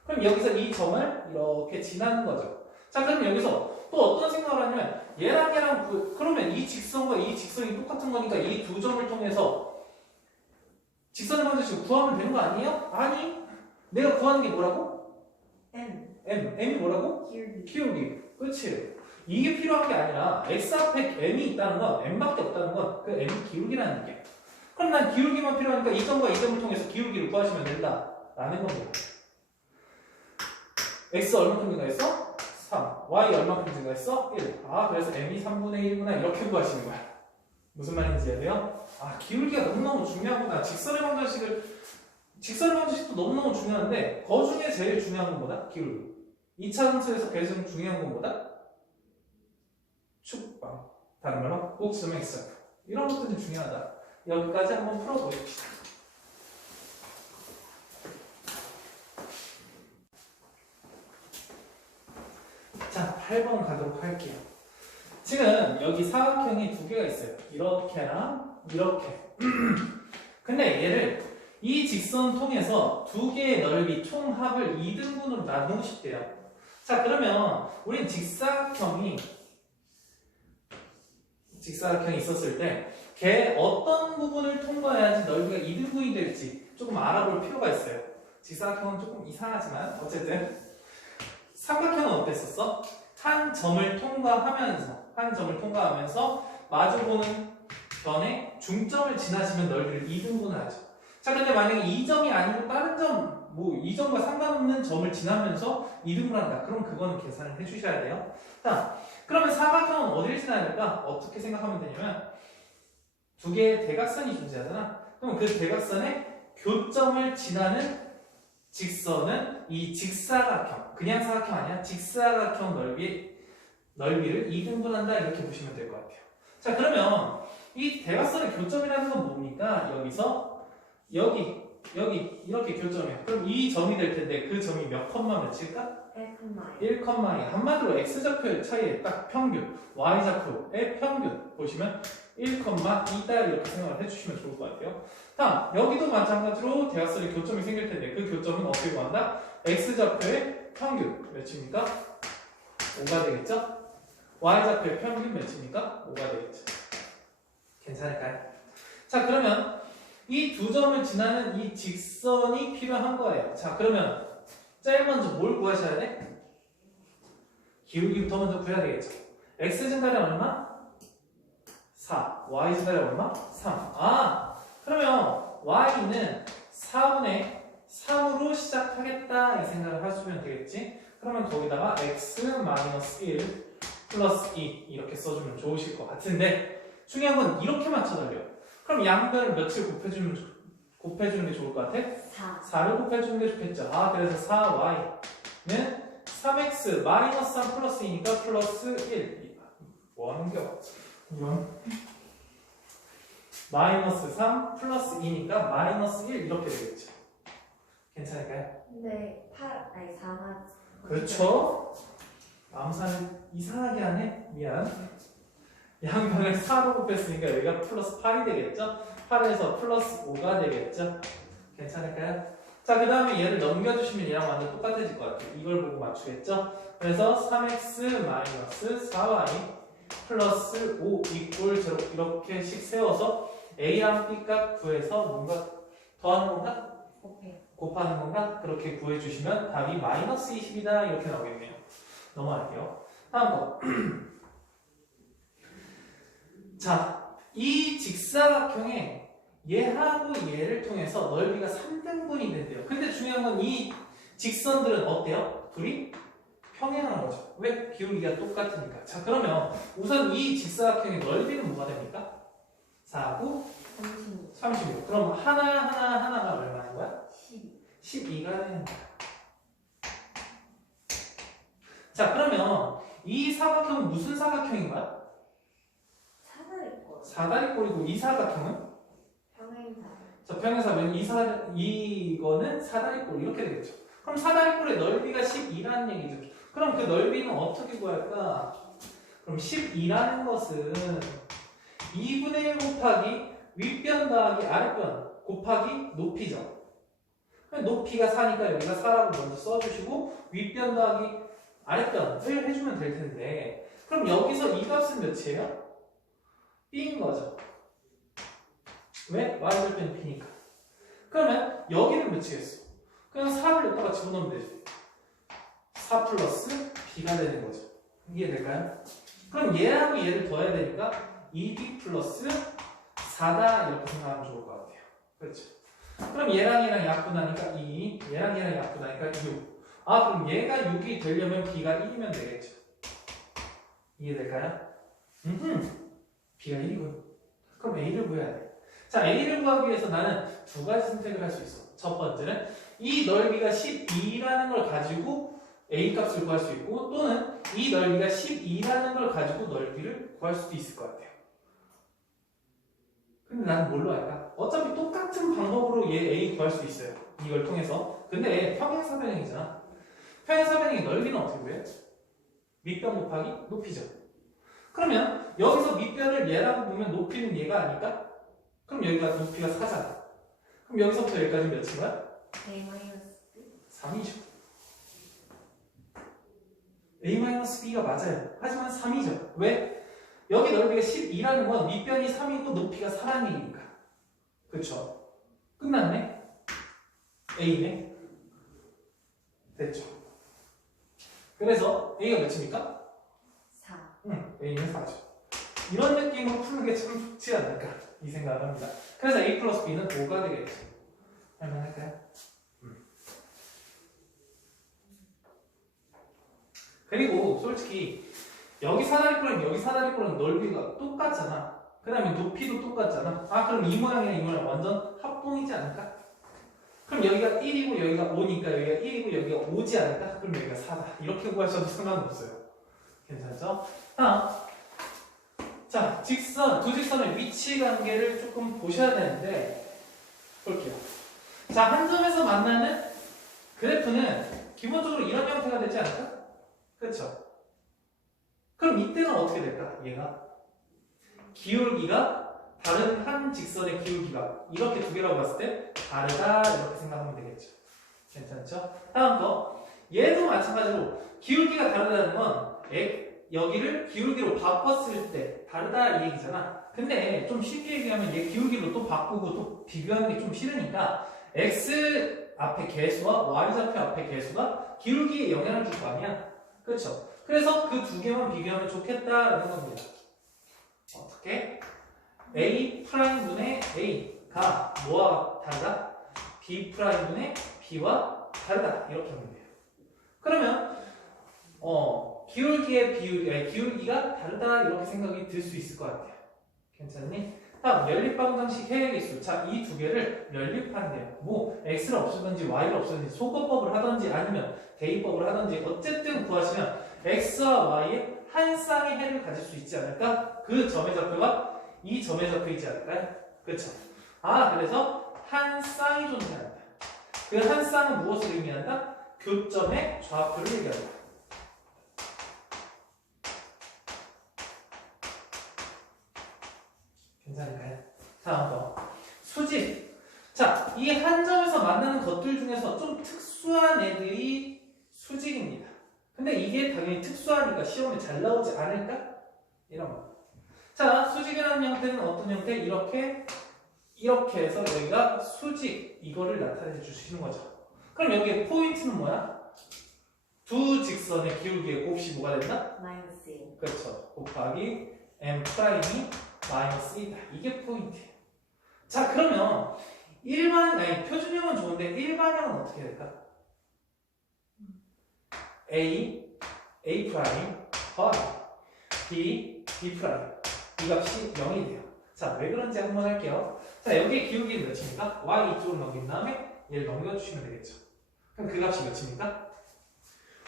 그럼 여기서 이 점을 이렇게 지나는 거죠. 자, 그럼 여기서 또 어떤 생각을 하냐면 얘랑 그러면 이 직선과 이 직선이 똑같은 거니까 이 두 점을 통해서 직선의 방정식을 구하면 되는 거 아니에요? 아니, 내가 구하는 게 뭐라고? M이 뭐라고? 기울기. 키우기. 그치? 이게 필요한 게 아니라 x 앞에 m이 있다는 건 m밖에 없다는 건 그 m이 기울기라는 얘기야. 그럼 난 기울기만 필요하니까 이 점과 이 점을 통해서 기울기를 구하시면 된다 라는 겁니다. x 얼마큼 증가했어? 3. y 얼마큼 증가했어? 1. 아, 그래서 m이 3분의 1구나 이렇게 구하시는 거야. 무슨 말인지 이해돼요? 아, 기울기가 너무너무 중요하구나. 직선의 방정식도 너무너무 중요한데 그 중에 제일 중요한 건 뭐다? 기울기. 2차 함수에서 가장 중요한 건 뭐다? 축방. 다른 말로 꼭지점 x좌표. 이런 것들이 중요하다. 여기까지 한번 풀어보십시다. 자, 8번 가도록 할게요. 지금 여기 사각형이 두 개가 있어요. 이렇게랑 이렇게. 근데 얘를 이 직선 통해서 두 개의 넓이 총합을 2등분으로 나누고 싶대요. 자, 그러면 우린 직사각형이 있었을 때 걔 어떤 부분을 통과해야지 넓이가 2등분이 될지 조금 알아볼 필요가 있어요. 직사각형은 조금 이상하지만 어쨌든 삼각형은 어땠었어? 한 점을 통과하면서 마주보는 변에 중점을 지나시면 넓이를 2등분을 하죠. 자, 근데 만약에 이 점이 아니고 다른 점, 이 점과 상관없는 점을 지나면서 2등분을 한다. 그럼 그거는 계산을 해주셔야 돼요. 자, 그러면 사각형은 어디를 지나야 될까? 어떻게 생각하면 되냐면 두 개의 대각선이 존재하잖아. 그럼 그 대각선의 교점을 지나는 직선은 이 직사각형, 그냥 사각형 아니야. 직사각형 넓이를 2등분한다 이렇게 보시면 될 것 같아요. 자, 그러면 이 대각선의 교점이라는 건 뭡니까? 여기서 여기 이렇게 교점이야. 그럼 이 점이 될 텐데 그 점이 몇 컴마 몇일까? 1, 1,2. 한마디로 x좌표의 차이의 딱 평균, y좌표의 평균 보시면 1,2다 이렇게 생각을 해주시면 좋을 것 같아요. 다음, 여기도 마찬가지로 대각선의 교점이 생길 텐데 그 교점은 어떻게 구한다? x좌표의 평균 몇입니까? 5가 되겠죠? y좌표의 평균 몇입니까? 5가 되겠죠. 괜찮을까요? 자, 그러면 이 두 점을 지나는 이 직선이 필요한 거예요. 자, 그러면 제일 먼저 뭘 구하셔야 돼? 기울기부터 먼저 구해야 되겠죠. x 증가량 얼마? 4. y 증가량 얼마? 3. 아, 그러면 y는 4분의 3으로 시작하겠다 이 생각을 하시면 되겠지. 그러면 거기다가 x-1 플러스 2 이렇게 써주면 좋으실 것 같은데 중요한 건 이렇게 맞춰달래요. 그럼 양변을 며칠 곱해주는 게 좋을 것 같아? 4를 곱해주는 게 좋겠죠. 아, 그래서 4y는 3x 마이너스 3 플러스 2니까 플러스 1. 뭐 하는겨? 이건 마이너스 3 플러스 2니까 마이너스 1 이렇게 되겠죠. 괜찮을까요? 근데 4가 그렇죠. 암산을 이상하게 하네. 미안. 양변을 4로 곱했으니까 여기가 플러스 8이 되겠죠? 8에서 플러스 5가 되겠죠? 괜찮을까요? 자, 그 다음에 얘를 넘겨주시면 얘랑 완전 똑같아질 것 같아요. 이걸 보고 맞추겠죠? 그래서 3x 마이너스 4y 플러스 5 이꼴 0 이렇게씩 세워서 a랑 b값 구해서 뭔가 더하는 건가? 곱하는 건가? 그렇게 구해주시면 답이 마이너스 20이다 이렇게 나오겠네요. 넘어갈게요. 다음 거. 자, 이 직사각형에 얘하고 얘를 통해서 넓이가 3등분이 된대요. 근데 중요한 건 이 직선들은 어때요? 둘이 평행하는 거죠. 왜? 기울기가 똑같으니까. 자, 그러면 우선 이 직사각형의 넓이는 뭐가 됩니까? 4, 9, 36. 그럼 하나가 얼마인 거야? 12가 되는 거야. 자, 그러면 이 사각형은 무슨 사각형인 거야? 사다리꼴이고 이 사각형은 평행사. 자, 평행사면 이거는 사다리꼴 이렇게 되겠죠. 그럼 사다리꼴의 넓이가 12라는 얘기죠. 그럼 그 넓이는 어떻게 구할까? 그럼 12라는 것은 2분의 1 곱하기 윗변 더하기 아랫변 곱하기 높이죠. 높이가 4니까 여기가 4라고 먼저 써주시고 윗변 더하기 아랫변을 해주면 될 텐데 그럼 여기서 이 값은 몇이에요? B인 거죠. 왜? y절편 B니까. 그러면 여기는 몇이겠어? 그냥 4를 여기다가 집어넣으면 되죠. 4 플러스 B가 되는 거죠. 이해될까요? 그럼 얘하고 얘를 더해야 되니까 2B 플러스 4다 이렇게 생각하면 좋을 것 같아요. 그렇죠? 그럼 얘랑 얘랑 약분하니까 2, 얘랑 얘랑 약분하니까 6. 아 그럼 얘가 6이 되려면 B가 1이면 되겠죠. 이해될까요? B가 1이군. 그럼 A를 구해야 돼. 자, A를 구하기 위해서 나는 두 가지 선택을 할 수 있어. 첫 번째는 이 넓이가 12라는 걸 가지고 A 값을 구할 수 있고 또는 이 넓이가 12라는 걸 가지고 넓이를 구할 수도 있을 것 같아요. 근데 나는 뭘로 할까? 어차피 똑같은 방법으로 얘 A 구할 수 있어요. 이걸 통해서. 근데 평행사변형이잖아. 평행사변형의 넓이는 어떻게 구해? 밑변 곱하기 높이죠. 그러면 여기서 밑변을 얘라고 보면 높이는 얘가 아닐까? 그럼 여기가 높이가 4잖아. 그럼 여기서부터 여기까지 몇인 거야? A-B. 3이죠. A-B가 맞아요. 하지만 3이죠. 왜? 여기 넓이가 12라는 건 밑변이 3이고 높이가 4라는 얘기니까. 그쵸? 끝났네? A네? 됐죠? 그래서 A가 몇입니까? 4. A는 4죠. 이런 느낌으로 푸는 게 참 좋지 않을까 이 생각을 합니다. 그래서 A 플러스 B는 5가 되겠죠. 할만할까요? 그리고 솔직히 여기 사다리꼴은 여기 사다리꼴은 넓이가 똑같잖아. 그 다음에 높이도 똑같잖아. 아 그럼 이 모양이랑 이 모양 완전 합동이지 않을까? 그럼 여기가 1이고 여기가 5니까 여기가 1이고 여기가 5지 않을까? 그럼 여기가 4다. 이렇게 구하셔도 상관없어요. 괜찮죠? 다음. 자, 직선, 두 직선의 위치 관계를 조금 보셔야 되는데 볼게요. 자, 한 점에서 만나는 그래프는 기본적으로 이런 형태가 되지 않을까? 그렇죠? 그럼 이때는 어떻게 될까? 얘가 기울기가 다른 한 직선의 기울기가 이렇게 두 개라고 봤을 때 다르다 이렇게 생각하면 되겠죠. 괜찮죠? 다음 거 얘도 마찬가지로 기울기가 다르다는 건 여기를 기울기로 바꿨을 때 다르다 이 얘기잖아. 근데 좀 쉽게 얘기하면 얘 기울기로 또 바꾸고 또 비교하는 게 좀 싫으니까 x 앞에 개수와 y좌표 앞에 개수가 기울기에 영향을 줄 거 아니야. 그렇죠? 그래서 그 두 개만 비교하면 좋겠다라는 겁니다. 어떻게? A'분의 A가 뭐와 다르다? B'분의 B와 다르다. 이렇게 하면 돼요. 그러면 기울기가 다르다 이렇게 생각이 들 수 있을 것 같아요. 괜찮니? 다음 연립방정식 해외계수. 자, 이 두 개를 연립한대요. 뭐 x를 없애든지 y를 없애든지 소거법을 하든지 아니면 대입법을 하든지 어쨌든 구하시면 x와 y의 한 쌍의 해를 가질 수 있지 않을까? 그 점의 좌표가 이 점의 좌표이지 않을까요? 그렇죠? 아, 그래서 한 쌍이 존재한다. 그 한 쌍은 무엇을 의미한다? 교점의 좌표를 얘기한다. 괜찮을까요? 다음 거 수직. 자, 이 한 점에서 만나는 것들 중에서 좀 특수한 애들이 수직입니다. 근데 이게 당연히 특수하니까 시험에 잘 나오지 않을까? 이런 거. 자, 수직이라는 형태는 어떤 형태? 이렇게 해서 여기가 수직 이거를 나타내 주시는 거죠. 그럼 여기에 포인트는 뭐야? 두 직선의 기울기의 곱이 뭐가 된다? 마이너스 1. 그렇죠. 곱하기 m 프라임이 마이너스 2다. 이게 포인트예요. 자, 그러면 표준형은 좋은데 일반형은 어떻게 될까? A 프라임 더하기 B 프라임. 이 값이 0이 돼요. 자, 왜 그런지 한번 할게요. 자, 여기에 기울기는 몇입니까? y 이쪽으로 넘긴 다음에 얘를 넘겨주시면 되겠죠. 그럼 그 값이 몇입니까?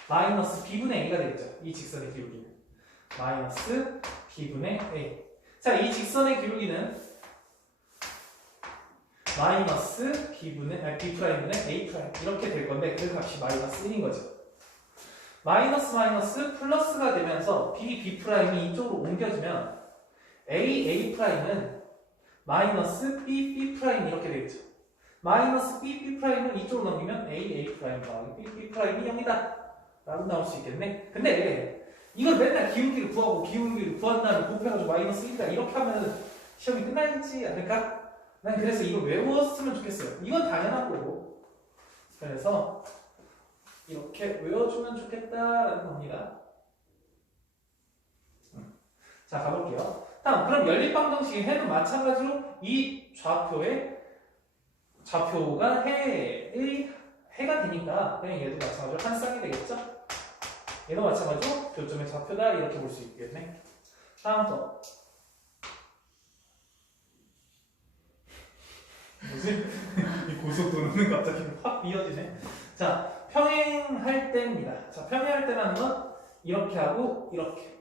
마이너스 b분의 a가 되겠죠. 이 직선의 기울기는 마이너스 b분의 a. 자, 이 직선의 기울기는 마이너스 B분의 A 프라임 이렇게 될 건데 그 값이 마이너스 1인 거죠. 마이너스 마이너스 플러스가 되면서 B 프라임이 이쪽으로 옮겨지면 A 프라임은 마이너스 B 프라임 이렇게 되겠죠. 마이너스 B 프라임을 이쪽으로 넘기면 A 프라임 더하기 B 프라임이 0이다 라고 나올 수 있겠네. 근데 이걸 맨날 기울기를 구하고 기울기를 구한 다음에 곱해가지고 마이너스 1이다 이렇게 하면 시험이 끝나지 않을까? 난 그래서 이걸 외웠으면 좋겠어요. 이건 당연한 거고. 그래서 이렇게 외워주면 좋겠다라는 겁니다. 자, 가볼게요. 다음, 그럼 연립방정식의 해는 마찬가지로 이 좌표가 해가 되니까 그냥 얘도 마찬가지로 한 쌍이 되겠죠? 얘도 마찬가지로 교점의 좌표다 이렇게 볼 수 있겠네. 다음 거. 뭐지? 이 고속도로는 갑자기 확 이어지네. 자, 평행할 때입니다. 자, 평행할 때라는 건 이렇게 하고 이렇게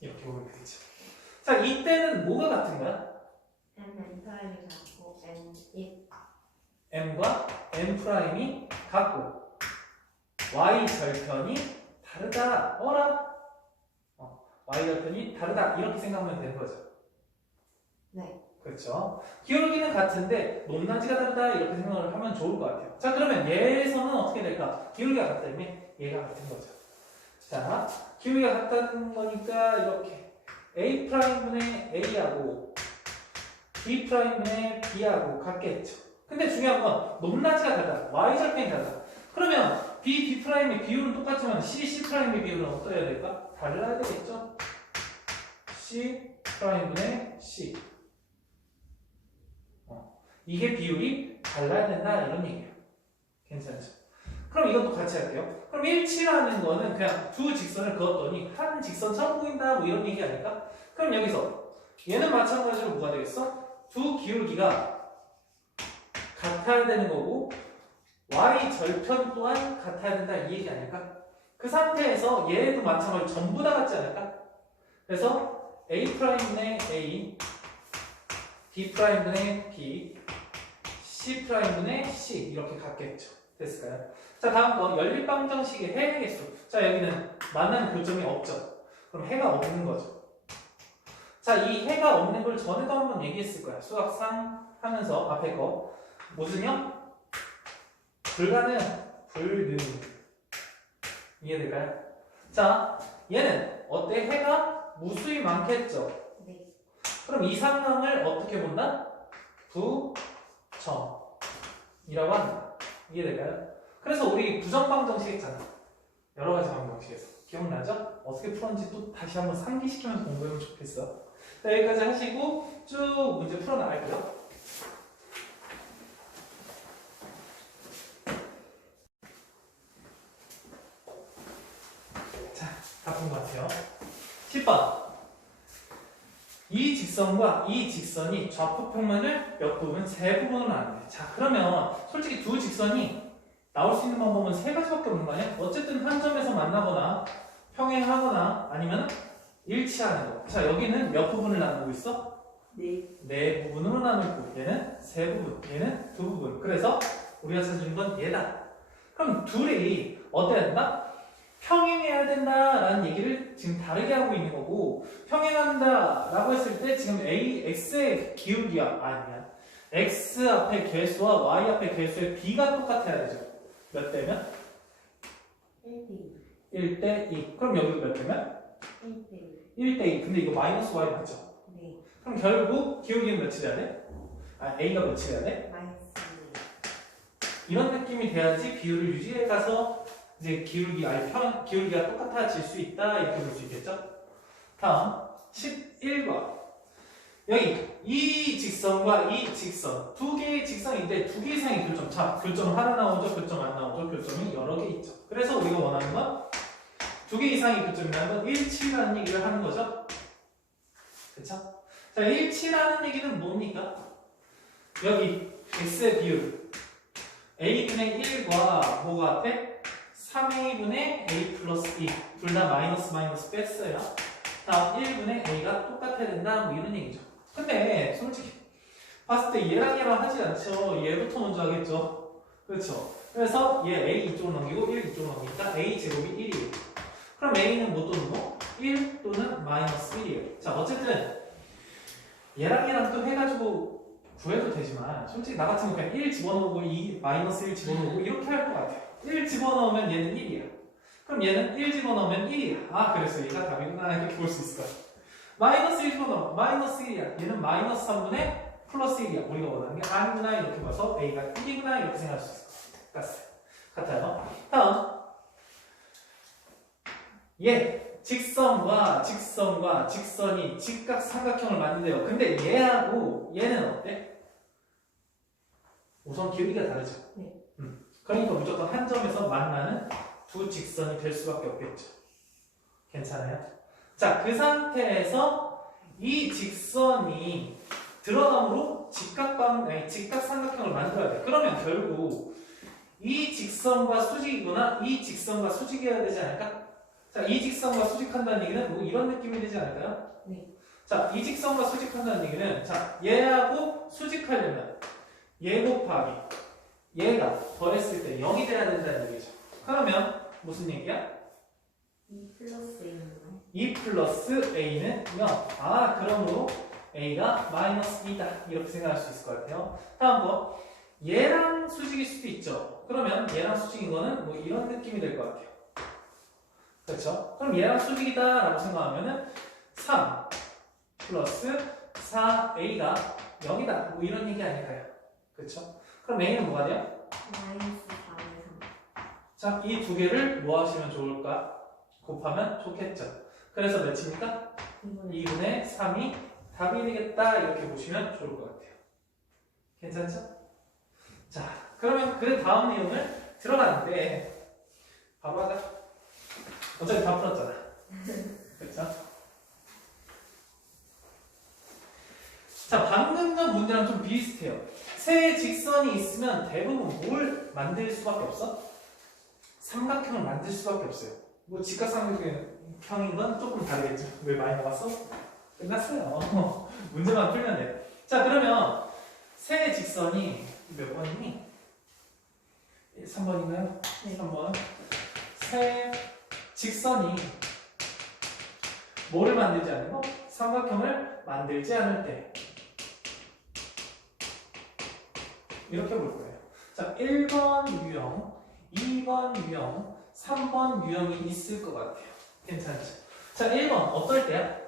이렇게 보면 되겠죠. 자, 이때는 뭐가 같은 거야? N 프라임이 같고 M과 N 프라임이 같고 Y 절편이 다르다. Y 절편이 다르다 이렇게 생각하면 되는 거죠. 네. 그렇죠. 기울기는 같은데 높낮이가 다르다 이렇게 생각을 하면 좋을 것 같아요. 자, 그러면 얘에서는 어떻게 될까? 기울기가 같다면 얘가 같은 거죠. 자, 기울기가 같다는 거니까 이렇게 A 프라임분의 A하고 B 프라임분의 B하고 같겠죠. 근데 중요한 건 높낮이가 다르다. Y 절편이 다르다. 그러면 B 프라임의 비율은 똑같지만 C 프라임의 비율은 어떠해야 될까? 달라야 되겠죠. C 프라임분의 C. 이게 비율이 달라야 된다 이런 얘기예요. 괜찮죠? 그럼 이것도 같이 할게요. 그럼 일치라는 거는 그냥 두 직선을 그었더니 한 직선처럼 보인다 뭐 이런 얘기 아닐까? 그럼 여기서 얘는 마찬가지로 뭐가 되겠어? 두 기울기가 같아야 되는 거고 Y 절편 또한 같아야 된다 이 얘기 아닐까? 그 상태에서 얘도 마찬가지로 전부 다 같지 않을까? 그래서 A'분의 A, B'분의 B, C'분의 C 이렇게 같겠죠. 됐을까요? 자, 다음 거 연립방정식의 해의 개수. 자, 여기는 만나는 교점이 없죠. 그럼 해가 없는 거죠. 자, 이 해가 없는 걸 전에도 한번 얘기했을 거야. 수학상 하면서 앞에 거 무슨 형? 불가능, 불능. 이해될까요? 자, 얘는 어때? 해가 무수히 많겠죠. 네. 그럼 이 상황을 어떻게 본다? 부점이라고 한다. 이해될까요? 그래서 우리 부정방정식 했잖아. 여러 가지 방정식에서. 기억나죠? 어떻게 풀었는지 또 다시 한번 상기시키면서 공부하면 좋겠어. 자, 여기까지 하시고 쭉 문제 풀어나갈게요. 자, 다 푼 것 같아요. 10번. 이 직선과 이 직선이 좌표평면을 몇 부분? 세 부분으로 나누네. 자, 그러면 솔직히 두 직선이 나올 수 있는 방법은 세 가지밖에 없는 거 아니야? 어쨌든 한 점에서 만나거나 평행하거나 아니면 일치하는 거. 자, 여기는 몇 부분을 나누고 있어? 네 부분으로 나누고 얘는 세 부분, 얘는 두 부분. 그래서 우리가 찾은 건 얘다. 그럼 둘이 어때야 된다? 평행해야 된다라는 얘기를 지금 다르게 하고 있는 거고 평행한다라고 했을 때 지금 x의 기울기가 아니야. x 앞에 개수와 y 앞에 개수의 b가 똑같아야 되죠. 몇 대면? 1대2. 1대2. 그럼 여기도 몇 대면? 1대2. 1대2. 근데 이거 마이너스 y 맞죠? 네. 그럼 결국 기울기는 몇이래야 돼? a가 몇이래야 돼? 마이너스 이런 느낌이 돼야지 비율을 유지해 가서 이제 기울기가 똑같아질 수 있다 이렇게 볼 수 있겠죠? 다음 11번. 여기 이 직선과 이 직선 두 개의 직선인데 두 개 이상의 교점. 자, 교점 하나 나오죠? 교점 안 나오죠? 교점이 여러 개 있죠. 그래서 우리가 원하는 건 두 개 이상의 교점이라는 건 일치라는 얘기를 하는 거죠. 그쵸? 자, 일치라는 얘기는 뭡니까? 여기 x의 비율 a분의 1과 뭐가 같아? 3a분의 a 플러스 2 둘 다 마이너스 뺐어요. 다음 1분의 a가 똑같아야 된다 뭐 이런 얘기죠. 근데 솔직히 봤을 때 얘랑 얘랑 하지 않죠. 얘부터 먼저 하겠죠. 그렇죠. 그래서 얘 a 이쪽으로 넘기고 1 이쪽으로 넘기니까 a 제곱이 1이에요. 그럼 a는 뭐 또는 뭐? 1 또는 마이너스 1이에요. 자 어쨌든 얘랑 얘랑 또 해가지고 구해도 되지만 솔직히 나 같은 경우 그냥 1 집어넣고 2 마이너스 1 집어넣고 이렇게 할 것 같아요. 1 집어넣으면 얘는 1이야. 그럼 얘는 1 집어넣으면 1이야. 아 그래서 얘가 답이구나 이렇게 볼 수 있을 거야. 마이너스 1 집어넣으면 마이너스 1이야. 얘는 마이너스 3분의 플러스 1이야. 우리가 원하는 게 아니구나 이렇게 봐서 a가 1이구나 이렇게 생각할 수 있을 것 같아요. 다음 직선과 직선이 직각삼각형을 만든대요. 근데 얘하고 얘는 어때? 우선 기울기가 다르죠. 네. 그러니까 무조건 한 점에서 만나는 두 직선이 될 수밖에 없겠죠. 괜찮아요? 자, 그 상태에서 이 직선이 들어감으로 직각삼각형을 만들어야 돼. 그러면 결국 이 직선과 수직이거나 이 직선과 수직이어야 되지 않을까? 자, 이 직선과 수직한다는 얘기는 뭐 이런 느낌이 되지 않을까요? 네. 자, 이 직선과 수직한다는 얘기는 자, 얘하고 수직하려면 얘 곱하기 얘가 더했을 때 0이 돼야 된다는 얘기죠. 그러면 무슨 얘기야? 2 플러스 A는 2 플러스 A는 0. 아, 그러므로 A가 마이너스 2다. 이렇게 생각할 수 있을 것 같아요. 다음 거. 얘랑 수직일 수도 있죠. 그러면 얘랑 수직인 거는 뭐 이런 느낌이 될 것 같아요. 그렇죠? 그럼 얘랑 수직이다 라고 생각하면은 3 플러스 4A가 0이다. 뭐 이런 얘기 아닐까요? 그렇죠? 그럼 A는 뭐가 돼요? 마이너스 4의 3. 자, 이 두 개를 뭐 하시면 좋을까? 곱하면 좋겠죠. 그래서 몇입니까? 2분의 3이 답이 되겠다. 이렇게 보시면 좋을 것 같아요. 괜찮죠? 자, 그러면 그 다음 내용을 들어가는데 바로 하자. 어차피 다 풀었잖아. 그렇죠? 자, 방금 전 문제랑 좀 비슷해요. 세 직선이 있으면 대부분 뭘 만들 수밖에 없어? 삼각형을 만들 수밖에 없어요. 뭐 직각삼각형인 건 조금 다르겠죠. 왜 많이 나왔어? 끝났어요. 문제만 풀면 돼. 자, 그러면 세 직선이 몇 번이니? 3번인가요? 네. 3번. 세 직선이 뭐를 만들지 않는 거? 삼각형을 만들지 않을 때 이렇게 볼 거예요. 자, 1번 유형, 2번 유형, 3번 유형이 있을 것 같아요. 괜찮죠? 자, 1번 어떨 때야?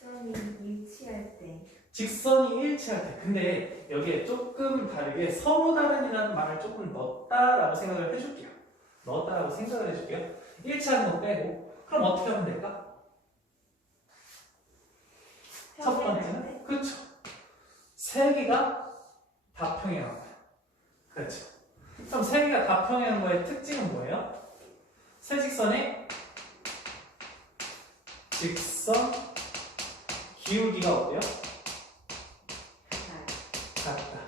직선이 일치할 때. 직선이 일치할 때. 근데 여기에 조금 다르게 서로 다른이라는 말을 조금 넣었다라고 생각을 해줄게요. 넣었다라고 생각을 해줄게요. 일치하는 거 빼고. 그럼 어떻게 하면 될까? 첫 번째는 그렇죠. 세 개가 다 평행한 거야. 그렇죠. 그럼 세 개가 다 평행한 거의 특징은 뭐예요? 세 직선의 직선 기울기가 어때요? 같다.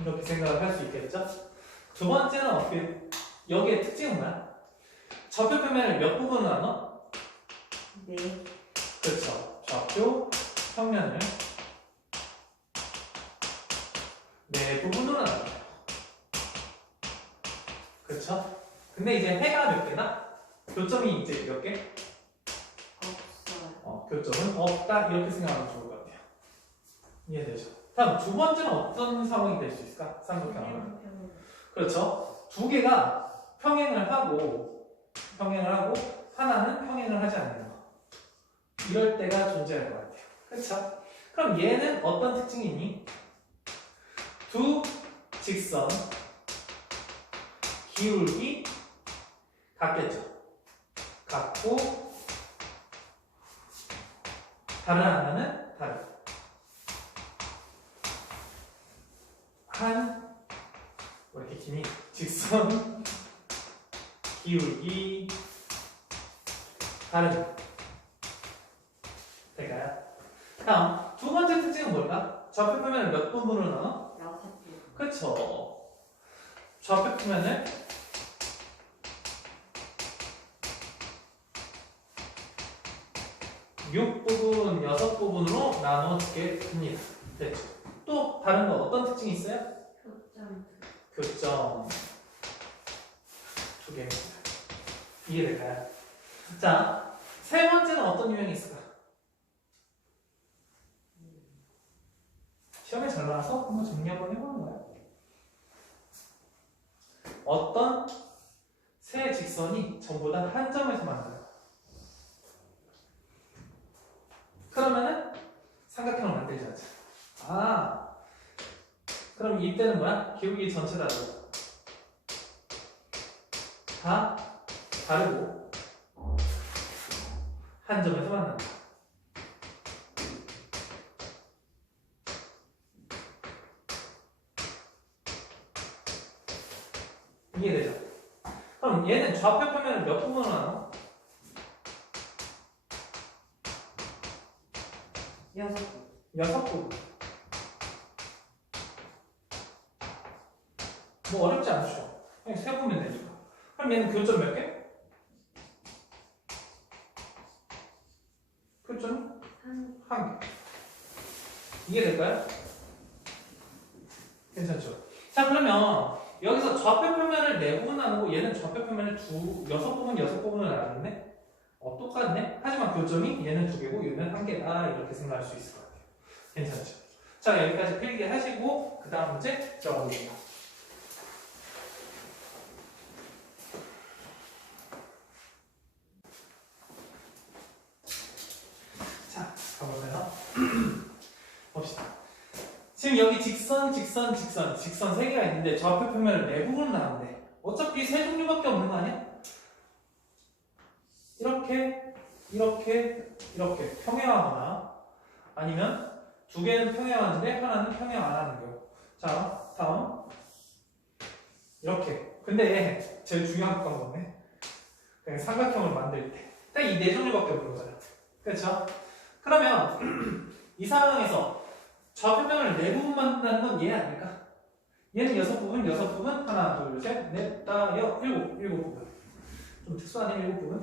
이렇게 생각을 할 수 있겠죠? 두 번째는 어떻게, 여기의 특징은 뭐야? 좌표 평면을 몇 부분으로 나눠? 네. 그렇죠. 좌표 평면을 네 부분으로 나눠요. 그렇죠? 근데 이제 해가 몇 개나? 교점이 이제 몇 개? 없어요. 교점은 없다. 이렇게 생각하면 좋을 것 같아요. 이해되죠? 다음 두 번째는 어떤 상황이 될 수 있을까? 삼각형은. 그렇죠. 두 개가 평행을 하고 하나는 평행을 하지 않는 거. 이럴 때가 존재할 것 같아요. 그렇죠? 그럼 얘는 어떤 특징이 있니? 두 직선 기울기 같겠죠. 같고 다른 하나는 다르고. 왜 이렇게 기니? 직선 기울기 다른 될까요? 다음 두 번째 특징은 뭘까? 좌표 표면을 몇 부분으로 나눠? 6개. 그렇죠. 좌표 표면을 6부분, 6부분으로 나눠주게 됩니다. 됐죠? 또 다른 거 어떤 특징이 있어요? 교점. 교점 두 개입니다. 이해될까요? 자, 세 번째는 어떤 유형이 있을까? 시험에 잘 나와서 한번 정리 한번 해보는 거야. 어떤 세 직선이 전부 다 한 점에서 만나요. 그러면은 삼각형을 만들자. 아, 그럼 이때는 뭐야? 기울기 전체 다 다르고 한 점에서 만난다. 이해되죠? 그럼 얘는 좌표 평면을 몇 부분으로 나눠? 6부. 6부분. 뭐 어렵지 않죠? 그냥 세보면 되니까. 그럼 얘는 교점 몇 개? 교점 한 개. 이해될까요? 괜찮죠? 자, 그러면 여기서 좌표 표면을 4부분 나누고 얘는 좌표 표면을 6부분, 6부분을 나눴네? 똑같네? 하지만 교점이 얘는 2개고 얘는 1개다. 이렇게 생각할 수 있을 것 같아요. 괜찮죠? 자, 여기까지 필기 하시고 그 다음 문제 적어보겠습니다. 자, 가볼까요? 봅시다. 지금 여기 직선 3개가 있는데 좌표 표면을 4부분으로 나누는데 어차피 세 종류밖에 없는 거 아니야? 이렇게 평행하거나 아니면 2개는 평행하는데 하나는 평행 안 하는 경우. 자, 다음 이렇게. 근데 제일 중요한 건 뭐네? 그냥 삼각형을 만들 때 딱 이 4종류밖에 없는 거잖아. 그렇죠? 그러면 이 상황에서 좌표 표면을 4부분 만든다는 건 얘 아닐까? 얘는 6부분, 하나, 둘, 셋, 넷, 다, 7부분. 좀 특수하네, 7부분.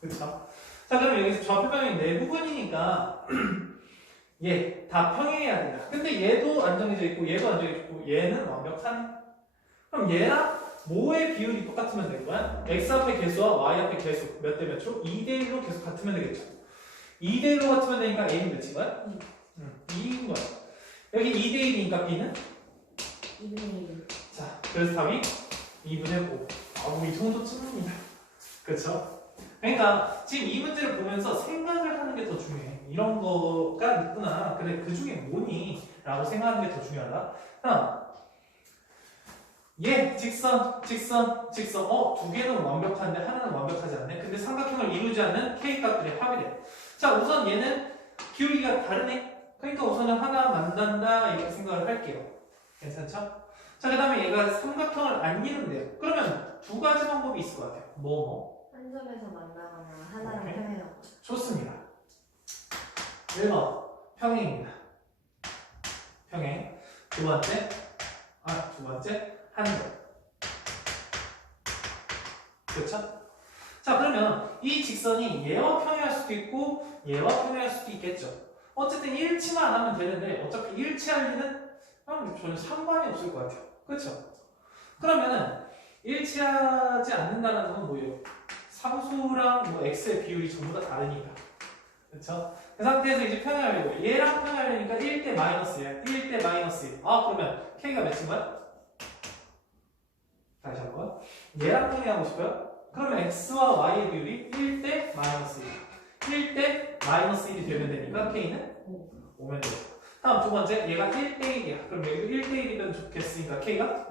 그렇죠? 자, 그럼 여기서 좌표 평면이 4부분이니까 얘 다 평행해야 된다. 근데 얘도 안정해져 있고 얘도 안정해져 있고 얘는 완벽하네. 그럼 얘랑 뭐의 비율이 똑같으면 될 거야? x 앞의 개수와 y 앞의 개수 몇 대 몇으로? 2대1로 계속 같으면 되겠죠. 2대1로 같으면 되니까 a는 몇인 거야? 2인 거야. 여기 2대1이니까 b는? 2분의 1. 자, 그래서 답이 2분의 5. 아우, 이 정도쯤입니다. 그렇죠? 그러니까 지금 이 문제를 보면서 생각을 하는 게 더 중요해. 이런 거가 있구나. 그래, 그 중에 뭐니? 라고 생각하는 게 더 중요하다. 얘 직선. 2개는 완벽한데 하나는 완벽하지 않네. 근데 삼각형을 이루지 않는 k 값들이 합이 돼. 자, 우선 얘는 기울기가 다르네. 그러니까 우선은 하나 만든다 이렇게 생각을 할게요. 괜찮죠? 자, 그 다음에 얘가 삼각형을 안 이룬대요. 그러면 2가지 방법이 있을 것 같아요. 한 점에서 만나거나 하나랑 오케이. 평행하고. 좋습니다. 1번 평행입니다. 평행. 두 번째 한 점. 그렇죠? 자, 그러면 이 직선이 얘와 평행할 수도 있고 얘와 평행할 수도 있겠죠. 어쨌든 일치만 안 하면 되는데 어차피 일치할 리는 전혀 상관이 없을 것 같아요. 그렇죠? 그러면은 일치하지 않는다는 건 뭐예요? 상수랑 뭐 x의 비율이 전부 다 다르니까. 그렇죠? 그 상태에서 이제 평행하려고 얘랑 평행하려니까 1대 마이너스야. 1대 마이너스 1. 아, 그러면 k가 몇인 거야? 다시 한번. 얘랑 평행하고 싶어요? 그러면 x와 y의 비율이 1대 마이너스 1. 1대 마이너스 1이 되면 되니까 k는 5면 돼요. 다음 두 번째, 얘가 1대 1이야. 그럼 여기도 1대 1이면 좋겠으니까 k가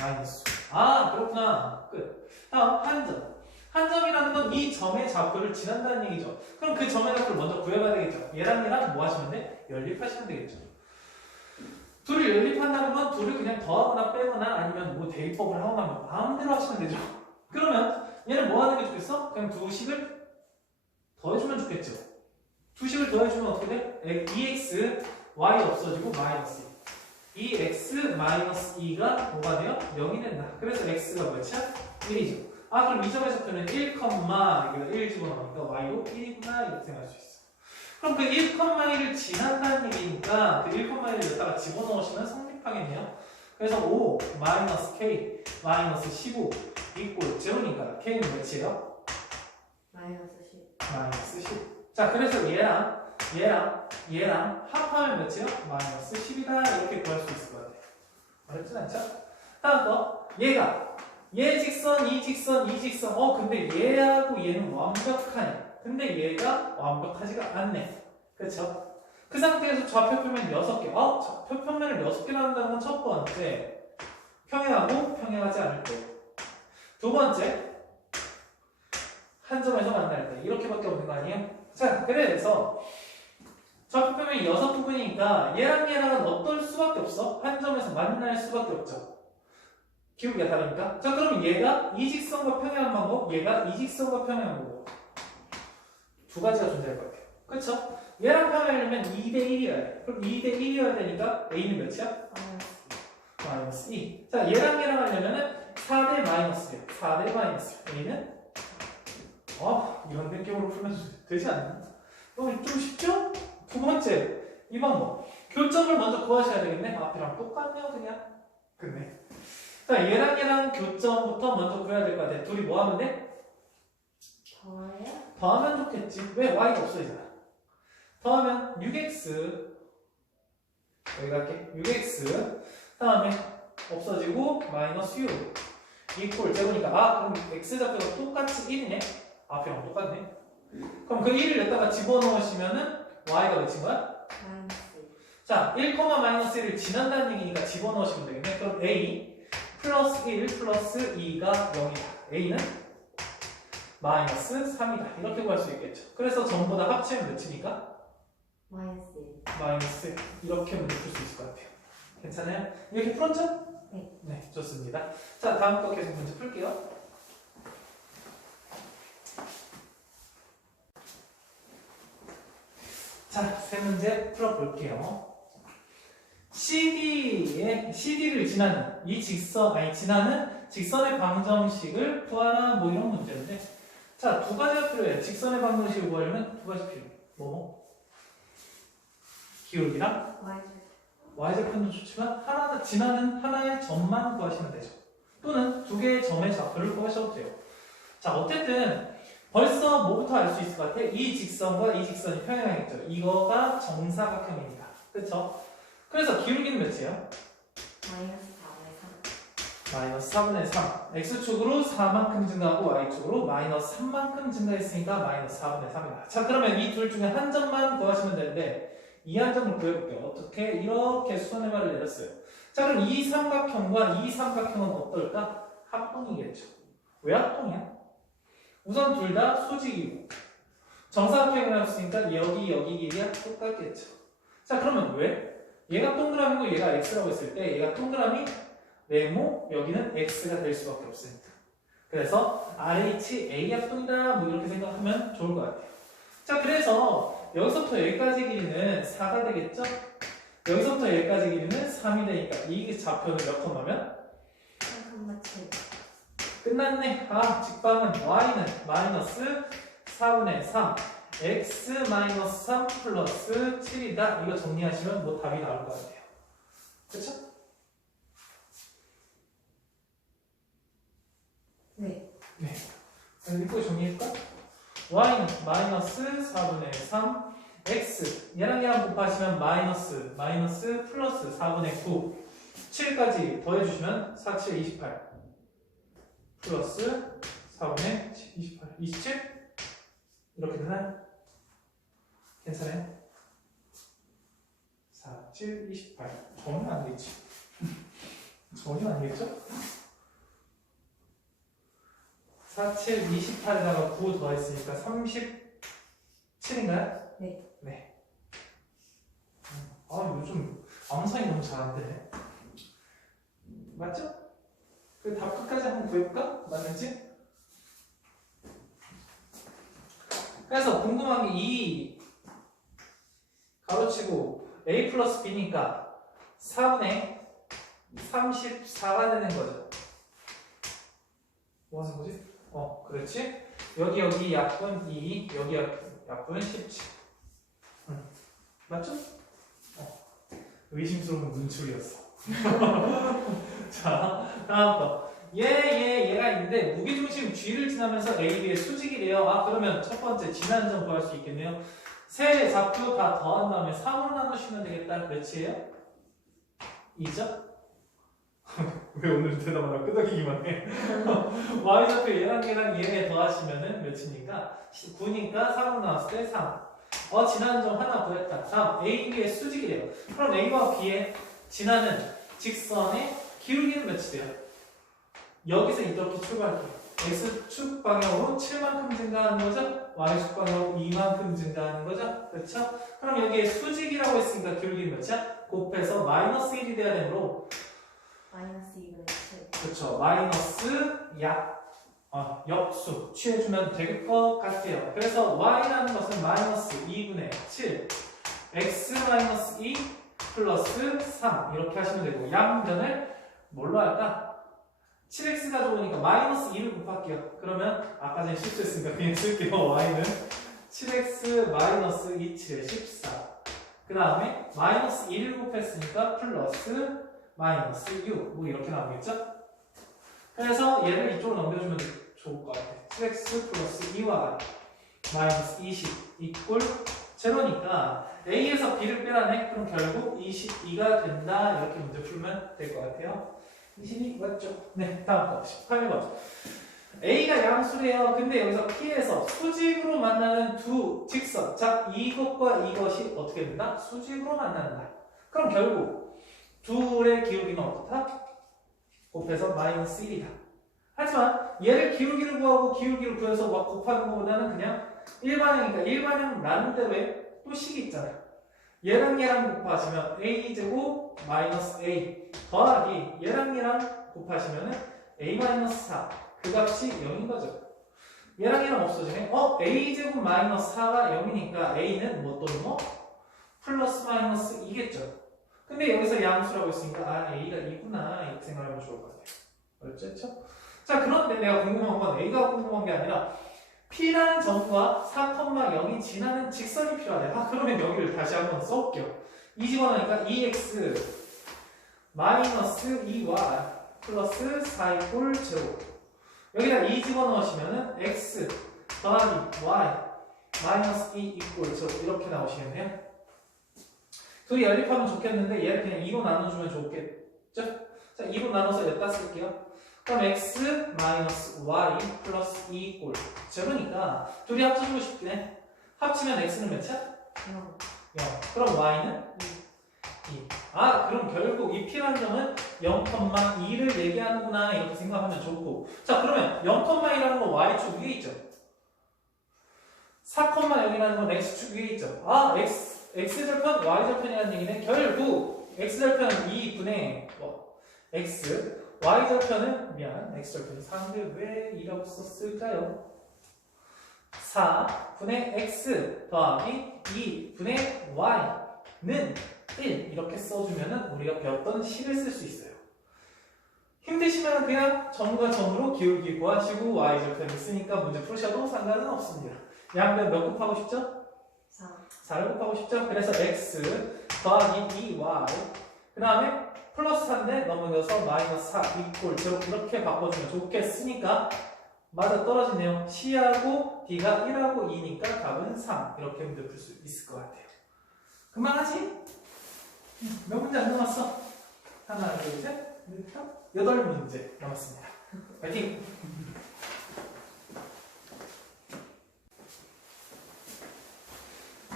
마이너스. 아, 그렇구나. 끝. 다음 한 점. 한 점이라는 건 이 점의 좌표를 지난다는 얘기죠. 그럼 그 점의 좌표를 먼저 구해봐야 되겠죠. 얘랑 뭐 하시면 돼? 연립하시면 되겠죠. 둘을 연립한다는 건 둘을 그냥 더하거나 빼거나 아니면 뭐 대입법을 하거나 뭐 마음대로 하시면 되죠. 그러면 얘는 뭐 하는 게 좋겠어? 그냥 두 식을 더해주면 좋겠죠. 두 식을 더해주면 어떻게 돼? 2x, y 없어지고 마이너스 2. 2x 마이너스 2가 뭐가 돼요? 0이 된다. 그래서 x가 몇이야? 1이죠. 아, 그럼 이 점의 좌표는 1, 여기다 1 집어넣으니까 y도 1이구나 이렇게 생각할 수 있어. 그럼 그 1,1을 지난다는 얘기니까 그 1,1을 여기다가 집어넣으시면 성립하겠네요. 그래서 5 마이너스 k 마이너스 15 이꼴 제로니까 k는 몇이에요? 마이너스 10. 마이너스 10. 자, 그래서 얘랑 합하면 몇이에요? 마이너스 10이다 이렇게 구할 수 있을 것 같아요. 어렵진 않죠? 다음 거 얘가 얘 직선 이 직선 이 직선 근데 얘하고 얘는 완벽하네. 근데 얘가 완벽하지가 않네. 그쵸? 그 상태에서 좌표표면 6개. 좌표표면을 6개 나온다는 건 첫 번째. 평행하고 평행하지 않을 때. 두 번째. 한 점에서 만날 때. 이렇게밖에 없는 거 아니에요? 자, 그래서 좌표표면이 6부분이니까 얘랑은 어떨 수밖에 없어? 한 점에서 만날 수밖에 없죠. 기울기가 다르니까. 자, 그러면 얘가 이 직선과 평행한 방법, 얘가 이 직선과 평행한 방법. 두 가지가 존재할 것 같아요. 그쵸? 얘랑 평행하려면 2대1이어야 돼. 그럼 2대1이어야 되니까 A는 몇이야? 마이너스 2. 자, 얘랑 하려면은 4대 마이너스예요. 4대 마이너스. A는? 이런 느낌으로 풀면 되지 않나? 좀 쉽죠? 두 번째, 이 방법. 교점을 먼저 구하셔야 되겠네. 앞이랑 똑같네요, 그냥. 그네. 자, 얘랑 교점부터 먼저 구해야 될 것 같아. 둘이 뭐 하면 돼? 더해요? 더하면 좋겠지. 왜? Y가 없어지잖아. 더하면 6x 여기 갈게. 6x 다음에 없어지고 마이너스 6 이꼴 제로니까 그럼 x좌표가 똑같이 1이네. 앞이랑 똑같네. 그럼 그 1을 여기다가 집어넣으시면은 y가 몇인 거야? 마이너스. 자, 1, 마이너스 1을 지난다는 얘기니까 집어넣으시면 되겠네. 그럼 a 플러스 1 플러스 2가 0이다. a는 마이너스 3이다. 이렇게 구할 수 있겠죠. 그래서 전부 다 합치면 몇입니까? 마이너스 1. 마이너스 1. 이렇게 문제 풀 수 있을 것 같아요. 괜찮아요? 이렇게 풀었죠? 네. 네, 좋습니다. 자, 다음 거 계속 문제 풀게요. 자, 세 문제 풀어볼게요. CD를 지나는 지나는 직선의 방정식을 구하라 뭐 이런 문제인데, 자, 두 가지가 필요해요. 직선의 방정식을 구하려면 두 가지 필요해요. 기울기랑 y절편도 좋지만 지나는 하나의 점만 구하시면 되죠. 또는 두 개의 점의 좌표를 구하셔도 돼요. 자, 어쨌든 벌써 뭐부터 알 수 있을 것 같아? 이 직선과 이 직선이 평행하겠죠. 이거가 정사각형입니다. 그렇죠? 그래서 기울기는 몇이에요? 마이너스 4분의 3. 마이너스 4분의 3. x축으로 4만큼 증가하고 y축으로 마이너스 3만큼 증가했으니까 마이너스 4분의 3이다. 자, 그러면 이 둘 중에 한 점만 구하시면 되는데 이 한 점을 구해볼게요. 어떻게? 이렇게 수선의 말을 내렸어요. 자, 그럼 이 삼각형과 이 삼각형은 어떨까? 합동이겠죠. 왜 합동이야? 우선 둘 다 수직이고 정사각형이라고 했으니까 여기 길이가 똑같겠죠. 자, 그러면 왜? 얘가 동그라미고 얘가 x라고 했을 때 얘가 동그라미 네모 여기는 x가 될 수밖에 없으니까. 그래서 RH A 합동이다 뭐 이렇게 생각하면 좋을 것 같아요. 자, 그래서 여기서부터 여기까지 길이는 4가 되겠죠? 여기서부터 여기까지 길이는 3이 되니까 이 좌표는 몇 콤마면? 3,7. 끝났네. 직방은 y는 마이너스 4분의 3 x 마이너스 3 플러스 7이다. 이거 정리하시면 뭐 답이 나올 것 같아요. 그쵸? 네. 네. 그럼 이거 정리할까? y는 마이너스 4분의 3 x 얘랑 곱하시면 마이너스 플러스 4분의 9 7까지 더해주시면 4, 7, 28 플러스 4분의 28 27 이렇게 되나요? 괜찮아요? 4, 7, 28 전혀 안 되겠지. 전혀 안 되겠죠? 4, 7, 28에다가 9 더했으니까 37인가요? 네. 네. 요즘 암산이 너무 잘 안 되네. 맞죠? 그 답 끝까지 한번 구해볼까? 맞는지? 그래서 궁금한 게 이 가로치고 a 플러스 b니까 4분의 34가 되는 거죠. 뭐 하는 거지? 그렇지? 여기 약분 2, 여기 약분 17. 맞죠? 의심스러운 눈초리였어. 자, 다음 거. 얘가 있는데 무게중심 G를 지나면서 A, B의 수직이래요. 아, 그러면 첫 번째 지난 점 구할 수 있겠네요. 세 좌표 다 더한 다음에 3으로 나누시면 되겠다. 몇이에요? 2죠? 왜 오늘 대답하다 끄덕이기만 해? Y좌표 얘랑 얘 더하시면은 몇이니까? 9니까 3으로 나눴을 때 3. 지나는 점 하나 구했다. 다음 A, B의 수직이래요. 그럼 A와 B의 지나는 직선의 기울기는 몇이 돼요? 여기서 이렇게 출발할게요. X축 방향으로 7만큼 증가하는 거죠? Y축 방향으로 2만큼 증가하는 거죠? 그렇죠? 그럼 여기에 수직이라고 했으니까 기울기는 몇이야? 곱해서 마이너스 1이 돼야 되므로 마이너스 2분의 7. 그렇죠. 마이너스 역수 취해주면 될 것 같아요. 그래서 y라는 것은 마이너스 2분의 7 x 마이너스 2 플러스 3 이렇게 하시면 되고 양변을 뭘로 할까? 7x 가져오니까 마이너스 2를 곱할게요. 그러면 아까 전에 실수했으니까 그냥 쓸게요. y는 7x 마이너스 2, 7에 14. 그 다음에 마이너스 1을 곱했으니까 플러스 마이너스 6. 뭐 이렇게 나오겠죠? 그래서 얘를 이쪽으로 넘겨주면 좋을 것 같아. 7x 플러스 2y 마이너스 20 이꼴 제로니까 a에서 b를 빼라네. 그럼 결국 22가 된다. 이렇게 문제 풀면 될 것 같아요. 22 맞죠? 네, 다음 거 18번. a가 양수래요. 근데 여기서 p에서 수직으로 만나는 두 직선. 자, 이것과 이것이 어떻게 된다? 수직으로 만난다. 그럼 결국 둘의 기울기는 어떻다? 곱해서 마이너스 1이다. 하지만 얘를 기울기를 구하고 기울기를 구해서 막 곱하는 것보다는 그냥 일반형이니까 일반형 나름대로의 또 식이 있잖아요. 얘랑 곱하시면 a제곱 마이너스 a 더하기 얘랑 곱하시면 a 마이너스 4 그 값이 0인 거죠. 얘랑 없어지네. a제곱 마이너스 4가 0이니까 a는 뭐 또는 뭐? 플러스 마이너스 2겠죠. 근데 여기서 양수라고 했으니까 a가 2구나 이렇게 생각하면 좋을 것 같아요. 알겠죠? 자, 그런데 내가 궁금한 건 a가 궁금한 게 아니라 p라는 점과 4,0이 지나는 직선이 필요하대. 그러면 여기를 다시 한번 써볼게요. 2 집어넣으니까 2x 마이너스 2y 플러스 4 이꼴 제로. 여기다 2 집어넣으시면은 x 더하기 y 마이너스 2 이꼴 제로 이렇게 나오시겠네요. 둘이 연립하면 좋겠는데 얘를 그냥 2로 나눠주면 좋겠죠? 자, 2로 나눠서 여기다 쓸게요. 그럼 x 마이너스 y 플러스 2 이꼴 제로니까 둘이 합쳐주고 싶네. 합치면 x는 몇이야? 0. 0. 그럼 y는 2. 그럼 결국 이 p라는 점은 0,2를 얘기하는구나 이렇게 생각하면 좋고. 자, 그러면 0,2라는 건 y축 위에 있죠. 4,0이라는 건 x축 위에 있죠. x절편, y절편이라는 얘기는 결국 x절편은 2분의 x, y절편은 x절편이 4인데 왜 2라고 썼을까요? 4분의 x 더하기 2분의 y는 1 이렇게 써주면 우리가 배웠던 식을 쓸 수 있어요. 힘드시면 그냥 점과 점으로 기울기 구하시고 y절편을 쓰니까 문제 푸셔도 상관은 없습니다. 양변 몇 곱하고 싶죠? 4를 곱하고 싶죠? 그래서 x 더하기 2y 그 다음에 플러스 4인데 넘어져서 마이너스 4 이꼴 제로 이렇게 바꿔주면 좋겠으니까 맞아 떨어지네요. C하고 D가 1하고 2니까 답은 3 이렇게 문제 풀 수 있을 것 같아요. 금방 하지? 몇 문제 안 남았어? 하나, 둘, 셋, 넷, 8문제 남았습니다. 파이팅!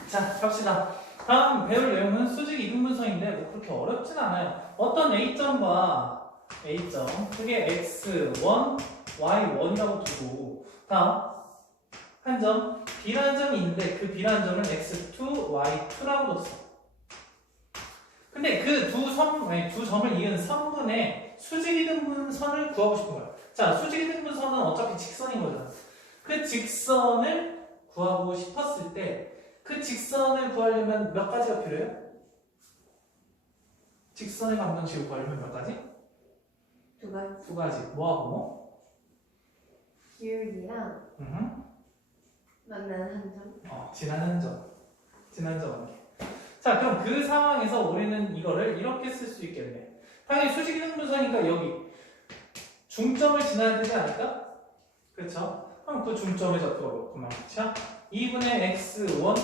자, 갑시다. 다음 배울 내용은 수직 이등분선인데 뭐 그렇게 어렵진 않아요. 어떤 A점과 A점, 그게 X1, Y1이라고 두고 다음 한 점, B라는 점이 있는데 그 B라는 점을 X2, Y2라고 뒀어. 근데 그 두 점을 이은 선분의 수직 이등분선을 구하고 싶은 거야. 자, 수직 이등분선은 어차피 직선인 거잖아. 그 직선을 구하고 싶었을 때 그 직선을 구하려면 몇 가지가 필요해요? 직선의 방정식을 구하려면 몇 가지? 2가지. 두 가지. 뭐하고 뭐? 기울기랑 만나는 한 점. 지나는 점. 지난 점 관계. 자, 그럼 그 상황에서 우리는 이거를 이렇게 쓸 수 있겠네. 당연히 수직 이등분선이니까 여기 중점을 지나야 되지 않을까? 그렇죠? 그럼 그 중점의 좌표가 그렇구만. 자, 2분의 x1,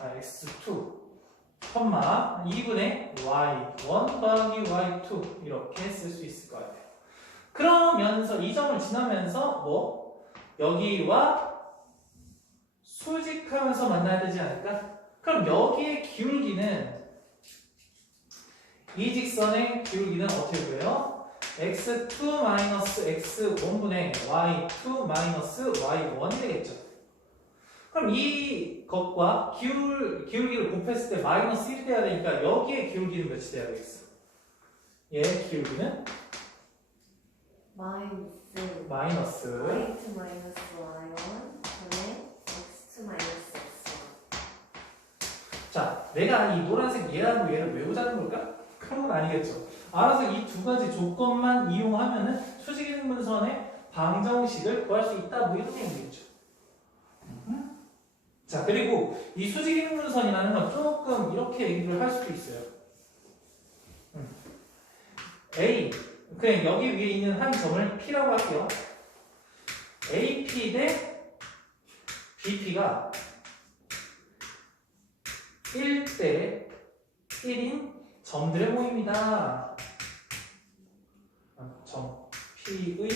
x2, 2분의 y1 더하기 y2 이렇게 쓸 수 있을 것 같아요. 그러면서 이 점을 지나면서 뭐 여기와 수직하면서 만나야 되지 않을까? 그럼 여기의 기울기는 이 직선의 기울기는 어떻게 보여요? x2 x1분의 y2 y1이 되겠죠. 그럼 이 것과 기울기를 곱했을 때 마이너스 1이 돼야 되니까 여기에 기울기는 몇이 돼야 되겠어? 얘 기울기는 마이너스 마이너스 y2 마이너스 y1 분의 x2 마이너스 x1. 자, 내가 이 노란색 얘하고 얘를 외우자는 걸까? 그런 건 아니겠죠. 알아서 이 두 가지 조건만 이용하면은 수직이등분선의 방정식을 구할 수 있다 뭐 이런 얘기겠죠. 자, 그리고 이 수직이등분선이라는 건 조금 이렇게 얘기를 할 수도 있어요. A, 그냥 여기 위에 있는 한 점을 P라고 할게요. AP 대 BP가 1대 1인 점들의 모임이다. 점 P의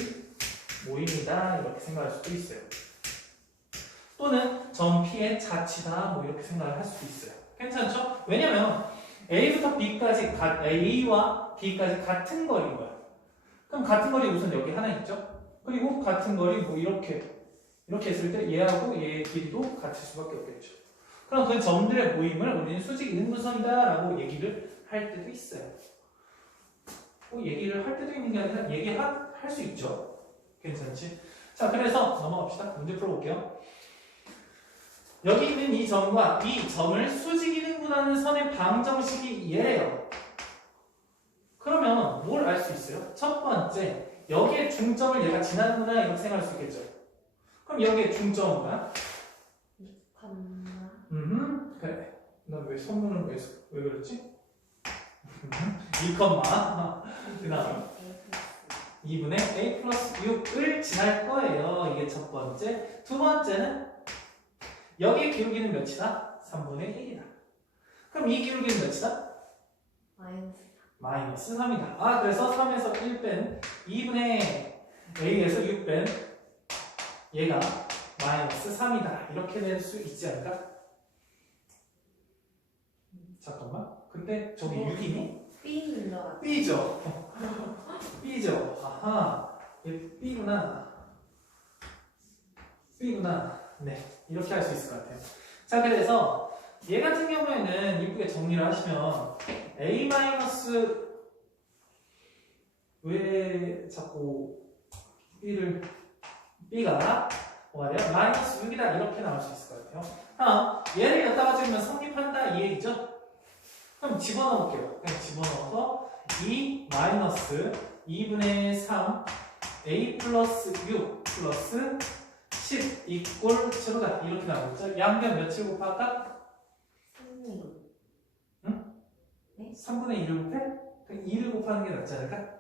모임이다. 이렇게 생각할 수도 있어요. 또는 점 P의 자치다. 뭐 이렇게 생각을 할 수도 있어요. 괜찮죠? 왜냐면 A부터 B까지 A와 B까지 같은 거리인 거야. 그럼 같은 거리 우선 여기 하나 있죠? 그리고 같은 거리 뭐 이렇게 했을 때 얘하고 얘의 길이도 같을 수밖에 없겠죠. 그럼 그 점들의 모임을 우리는 수직 이등분선이다라고 얘기를 할 때도 있어요. 뭐 얘기를 할 때도 있는 게 아니라 얘기할 수 있죠. 괜찮지? 자, 그래서 넘어갑시다. 문제 풀어볼게요. 여기 있는 이 점과 이 점을 수직 이등분하는 선의 방정식이 얘래요. 그러면 뭘 알 수 있어요? 첫 번째, 여기에 중점을 얘가 지나는구나 이렇게 생각할 수 있겠죠. 그럼 여기에 중점은 뭐야? 그래. 나 왜 선문을 왜 그랬지? 2, 그 다음 2분의 a 플러스 6을 지날 거예요. 이게 첫 번째. 두 번째는 여기의 기울기는 몇이다? 3분의 1이다. 그럼 이 기울기는 몇이다? 마이너스 3이다. 아, 그래서 3에서 1 뺀 2분의 a에서 6 뺀 얘가 마이너스 3이다. 이렇게 낼 수 있지 않을까? 잠깐만. 근데 저기 6이니? B인 것 같아. B죠. B죠. 아하. 얘 B구나. B구나. 네. 이렇게 할 수 있을 것 같아요. 자, 그래서 얘 같은 경우에는 이쁘게 정리를 하시면 A 마이너스 왜 자꾸 B가 뭐가 돼요? 마이너스 6이다. 이렇게 나올 수 있을 것 같아요. 얘를 갖다가 지으면 성립한다. 이 얘기죠? 그럼 집어넣어 볼게요. 그냥 집어넣어서 2 마이너스 2분의 3 a 플러스 6 플러스 10 이꼴 제로다. 이렇게 나오겠죠? 양변 며칠 곱할까? 3분의 1을 곱해? 그럼 2를 곱하는 게 낫지 않을까?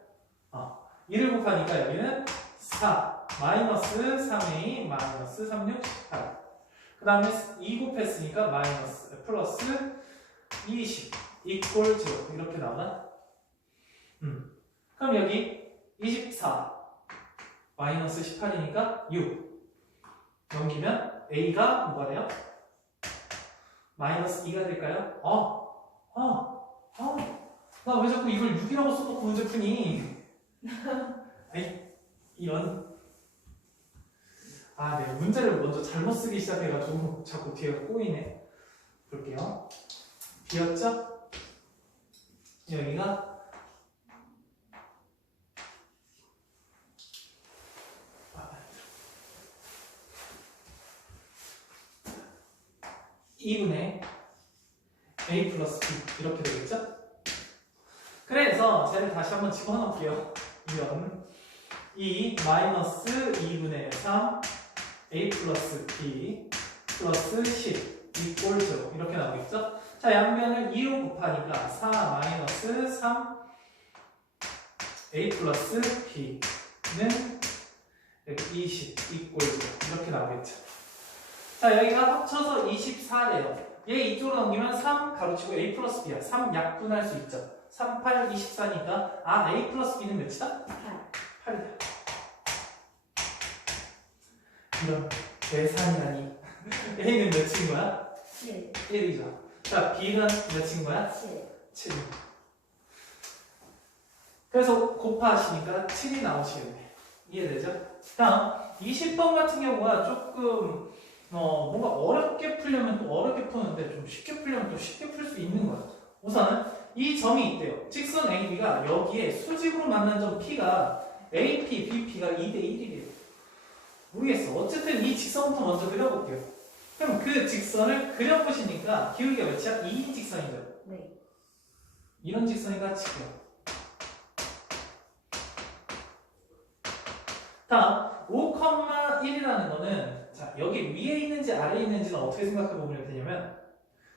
2를 곱하니까 여기는 4 마이너스 3a 마이너스 36 18. 그 다음에 2 곱했으니까 마이너스 플러스 20 이꼴 0 이렇게 나오나? 그럼 여기 24 마이너스 18이니까 6 넘기면 a가 뭐가 돼요? 마이너스 2가 될까요? 나 왜 자꾸 이걸 6이라고 써놓고 문제 푸니? 아이, 이런. 네, 문제를 먼저 잘못 쓰기 시작해가지고 자꾸 뒤에가 꼬이네. 볼게요. 비었죠? 여기가 2분의 a 플러스 b 이렇게 되겠죠? 그래서 쟤를 다시 한번 집어넣을게요. 이런 2 마이너스 2분의 3 a 플러스 b 플러스 10 이꼴 제로 이렇게 나오겠죠? 자, 양면을 2로 곱하니까 4 마이너스 3 a 플러스 b는 20 이꼴 제로 이렇게 나오겠죠? 자, 여기가 합쳐서 24래요. 얘 이쪽으로 넘기면 3 가로치고 a 플러스 b야. 3 약분할 수 있죠. 3, 8, 24니까 아, a 플러스 b는 몇이다? 8이다. 이런 계산이라니. a는 몇인 거야? 7. 1이죠. 자, b는 몇인 거야? 7. 7. 그래서 곱하시니까 7이 나오시겠네. 이해되죠? 다음 20번 같은 경우가 조금 뭔가 어렵게 풀려면 또 어렵게 푸는데 좀 쉽게 풀려면 또 쉽게 풀 수 있는 거야. 우선은 이 점이 있대요. 직선 AB가 여기에 수직으로 만난 점 P가 AP, BP가 2대 1이래요. 모르겠어. 어쨌든 이 직선부터 먼저 그려볼게요. 그럼 그 직선을 그려보시니까 기울기가 몇이야? 2인 직선이죠. 네. 이런 직선이가 지금. 다음 5,1이라는 거는 자, 여기 위에 있는지 아래에 있는지는 어떻게 생각해 보면 되냐면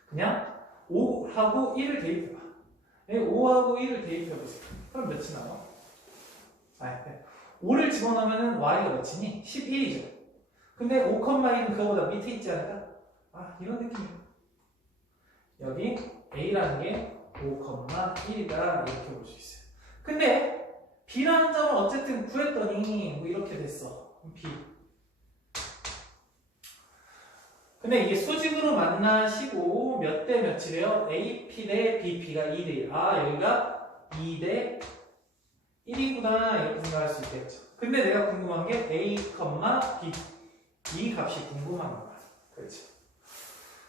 그냥 5하고 1을 대입해봐. 5하고 1을 대입해보세요. 그럼 몇이 나와? 5를 집어넣으면 y가 몇이니? 11이죠. 근데 5,1은 그거보다 밑에 있지 않을까? 아, 이런 느낌이에요. 여기 a라는 게 5,1이다 이렇게 볼 수 있어요. 근데 b라는 점은 어쨌든 구했더니 뭐 이렇게 됐어. b. 근데 이게 수직으로 만나시고 몇 대 몇이래요? AP 대 BP가 2대 1. 아, 여기가 2 대 1이구나 이렇게 생각할 수 있겠죠. 근데 내가 궁금한 게 A, B 이 값이 궁금한 거야. 그렇지.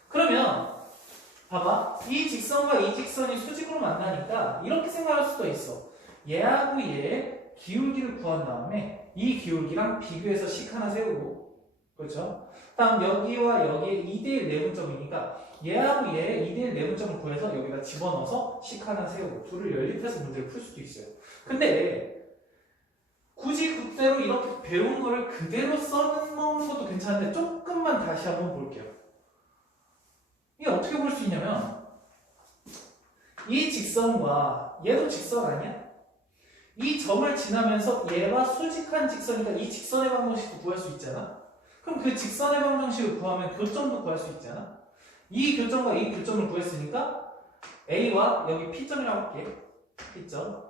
그러면 봐봐. 이 직선과 이 직선이 수직으로 만나니까 이렇게 생각할 수도 있어. 얘하고 얘의 기울기를 구한 다음에 이 기울기랑 비교해서 식 하나 세우고 그렇죠? 다음 여기와 여기에 2대1 내분점이니까 얘하고 얘의 2대1 내분점을 구해서 여기다 집어넣어서 식 하나 세우고 둘을 연립해서 문제를 풀 수도 있어요. 근데 굳이 그대로 이렇게 배운 거를 그대로 써놓는 것도 괜찮은데 조금만 다시 한번 볼게요. 이게 어떻게 볼 수 있냐면 이 직선과 얘도 직선 아니야? 이 점을 지나면서 얘와 수직한 직선이니까 이 직선의 방정식도 구할 수 있잖아? 그럼 그 직선의 방정식을 구하면 교점도 구할 수 있잖아? 이 교점과 이 교점을 구했으니까 A와 여기 P점이라고 할게. P점.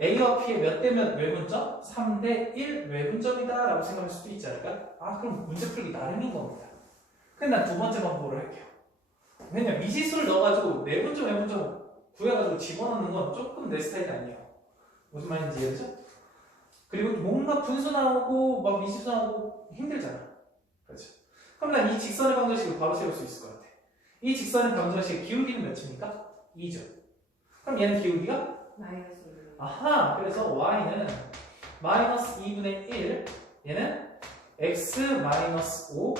A와 P의 몇 대 몇 외분점? 3대 1 외분점이다 라고 생각할 수도 있지 않을까? 아, 그럼 문제 풀기 나름인 겁니다. 근데 난 두 번째 방법을 할게요. 왜냐면 미지수를 넣어가지고 내분점, 외분점 구해가지고 집어넣는 건 조금 내 스타일이 아니에요. 무슨 말인지 이해되죠? 그리고 뭔가 분수 나오고 막 미지수 나오고 힘들잖아. 그렇죠? 그럼 난 이 직선의 방정식을 바로 세울 수 있을 것 같아. 이 직선의 방정식의 기울기는 몇입니까? 2죠. 그럼 얘는 기울기가? 마이너스 1. 아하, 그래서 y는 마이너스 2분의 1, 얘는 x 마이너스 5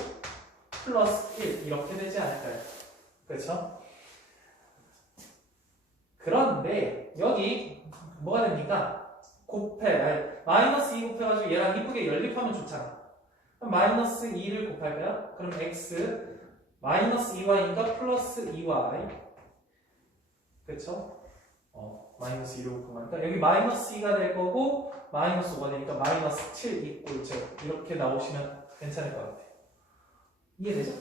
플러스 1 이렇게 되지 않을까요? 그렇죠? 그런데 여기 뭐가 됩니까? 마이너스 2 곱해가지고 얘랑 이쁘게 연립하면 좋잖아. 그럼 마이너스 2를 곱할까요? 그럼 x 마이너스 2y니까 플러스 2y 그렇죠? 마이너스 2로 곱하니까 여기 마이너스 2가 될 거고 마이너스 5가 되니까 마이너스 7 이꼴 제로 이렇게 나오시면 괜찮을 것 같아. 이해되죠?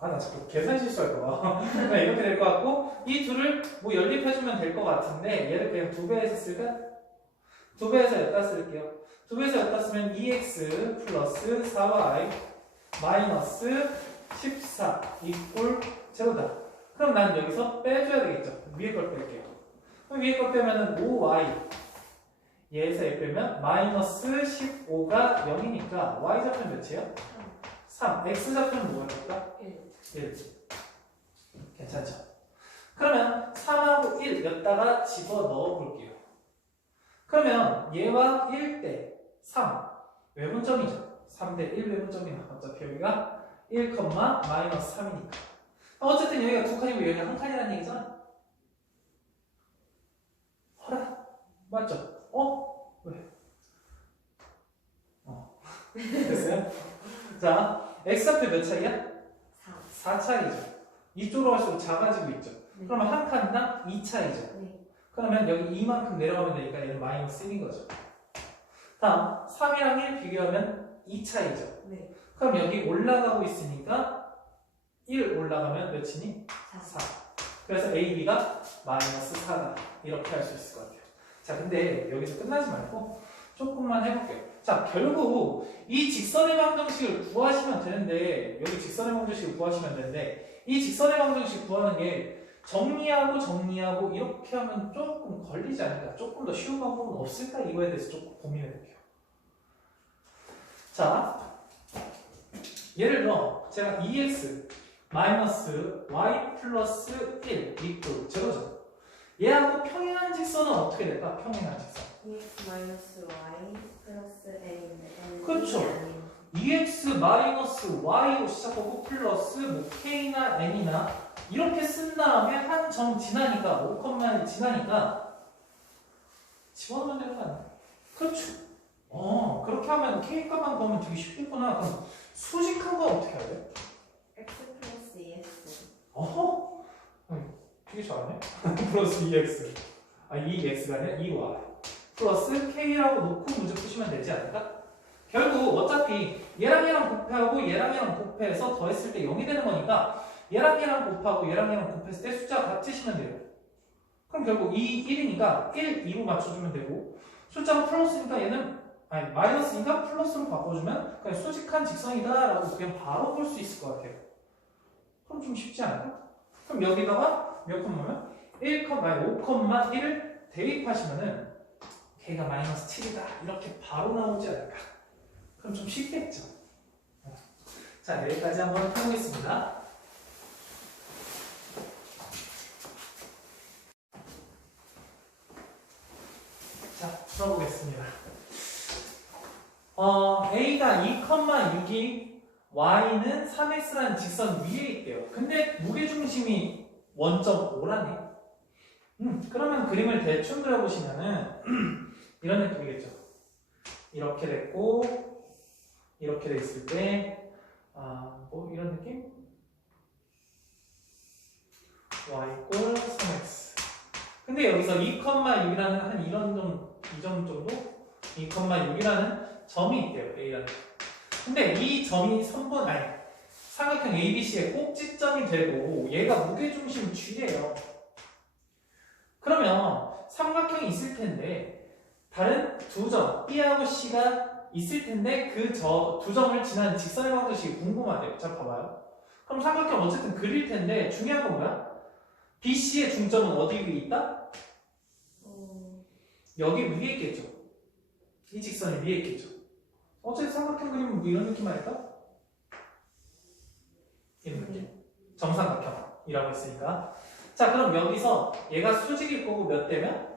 아, 나 자꾸 계산 실수할까봐. 이렇게 될 것 같고 이 둘을 뭐 연립해주면 될 것 같은데 얘를 그냥 2배에서 쓸까? 2배에서 여기다 쓸게요. 2배에서 여기다 쓰면 2x 플러스 4y 마이너스 14 이꼴 제로다. 그럼 난 여기서 빼줘야 되겠죠. 위에 걸 뺄게요. 그럼 위에 걸 빼면은 5y 얘에서 얘 빼면 마이너스 15가 0이니까 y 좌표는 몇이에요? 3. x 좌표는 뭐가 될까? 1. 1. 괜찮죠? 그러면 3하고 1 여기다가 집어넣어 볼게요. 그러면 얘와 1대 3 외분점이죠. 3대 1 외분점이나 어차피 여기가 1, 마이너스 3이니까 어쨌든 여기가 두 칸이고 여기가 한 칸이라는 얘기잖아. 허라 맞죠? 왜? 됐어요? 자, x좌표 몇 차이야? 4차이죠. 이쪽으로 갈수록 작아지고 있죠. 네. 그러면 한 칸당 2차이죠. 네. 그러면 여기 이만큼 내려가면 되니까 얘는 마이너스 1인 거죠. 다음 3이랑 1 비교하면 2차이죠. 네. 그럼 여기 올라가고 있으니까 1 올라가면 몇이니? 4. 그래서 A, B가 마이너스 4다. 이렇게 할 수 있을 것 같아요. 자, 근데 여기서 끝나지 말고 조금만 해볼게요. 자, 결국 이 직선의 방정식을 구하시면 되는데, 여기 직선의 방정식을 구하시면 되는데, 이 직선의 방정식 구하는 게 정리하고 이렇게 하면 조금 걸리지 않을까? 조금 더 쉬운 방법은 없을까? 이거에 대해서 조금 고민해 볼게요. 자, 예를 들어 제가 2x 마이너스 y 플러스 1 이퀄 제로죠. 얘하고 평행한 직선은 어떻게 될까? 평행한 직선. EX 마이너스 Y 플러스 N인데 N 그쵸. 2x 마이너스 y로 시작하고 플러스 뭐 k나 n이나 이렇게 쓴 다음에 한 점 지나니까 5컴마 지나니까 집어넣으면 되는 거 아니야? 그렇죠. 그렇게 하면 k 값만 구하면 되게 쉽겠구나. 그럼 수직한 거 어떻게 해야 돼? X 플러스 EX. 어허? 되게 잘하네. 플러스 2x. 2x가 아니라 2y. 플러스 k라고 놓고 문제 푸시면 되지 않을까? 결국 어차피 얘랑 곱해하고 얘랑 곱해해서 더했을 때 0이 되는 거니까 얘랑 곱하고 얘랑 곱했을 때 숫자가 같으시면 돼요. 그럼 결국 1이니까 1, 2로 맞춰주면 되고 숫자가 플러스니까 얘는 마이너스니까 플러스로 바꿔주면 그냥 수직한 직선이다 라고 그냥 바로 볼 수 있을 것 같아요. 그럼 좀 쉽지 않을까? 그럼 여기다가 몇 콤마면 5,1을 대입하시면은 k가 마이너스 7이다 이렇게 바로 나오지 않을까? 그럼 좀 쉽겠죠? 자, 여기까지 한번 해보겠습니다. 자, 풀어보겠습니다. A가 2,6이 Y는 3X라는 직선 위에 있대요. 근데 무게중심이 원점 5라네. 그러면 그림을 대충 그려보시면은 이런 느낌이겠죠. 이렇게 됐고 이렇게 됐을 때 뭐 이런 느낌? Y 꼴 3X. 근데 여기서 2,6이라는 한 이런 이 점 정도? 2,6이라는 점이 있대요. A라는. 근데 이 점이 삼각형 ABC의 꼭지점이 되고 얘가 무게중심 G예요. 그러면 삼각형이 있을 텐데 다른 두 점 B하고 C가 있을 텐데 그 두 점을 지나는 직선의 방정식이 궁금하대요. 자, 봐봐요. 그럼 삼각형 어쨌든 그릴 텐데 중요한 건 뭐야? BC의 중점은 어디 위에 있다? 여기 위에 있겠죠. 이 직선이 위에 있겠죠. 어쨌든 삼각형 그리면 뭐 이런 느낌 아닐까? 이런 느낌. 정삼각형이라고 했으니까. 자, 그럼 여기서 얘가 수직일 거고 몇 대면?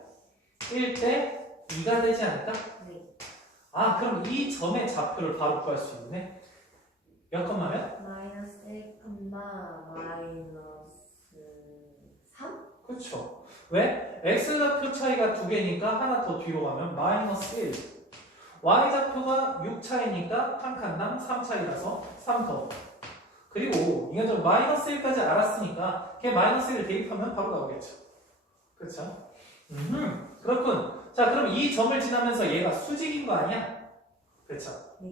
1대 2가 되지 않을까? 네. 그럼 이 점의 좌표를 바로 구할 수 있네. 몇 컴마면? 마이너스 1, 마이너스 3? 그렇죠. 왜? x좌표 차이가 2개니까 하나 더 뒤로 가면 마이너스 1. y좌표가 6 차이니까 한 칸당 3 차이라서 3 더. 그리고 이건 좀 마이너스 1까지 알았으니까 걔 마이너스 1을 대입하면 바로 나오겠죠. 그렇죠? 그렇군. 자, 그럼 이 점을 지나면서 얘가 수직인 거 아니야? 그렇죠? 네.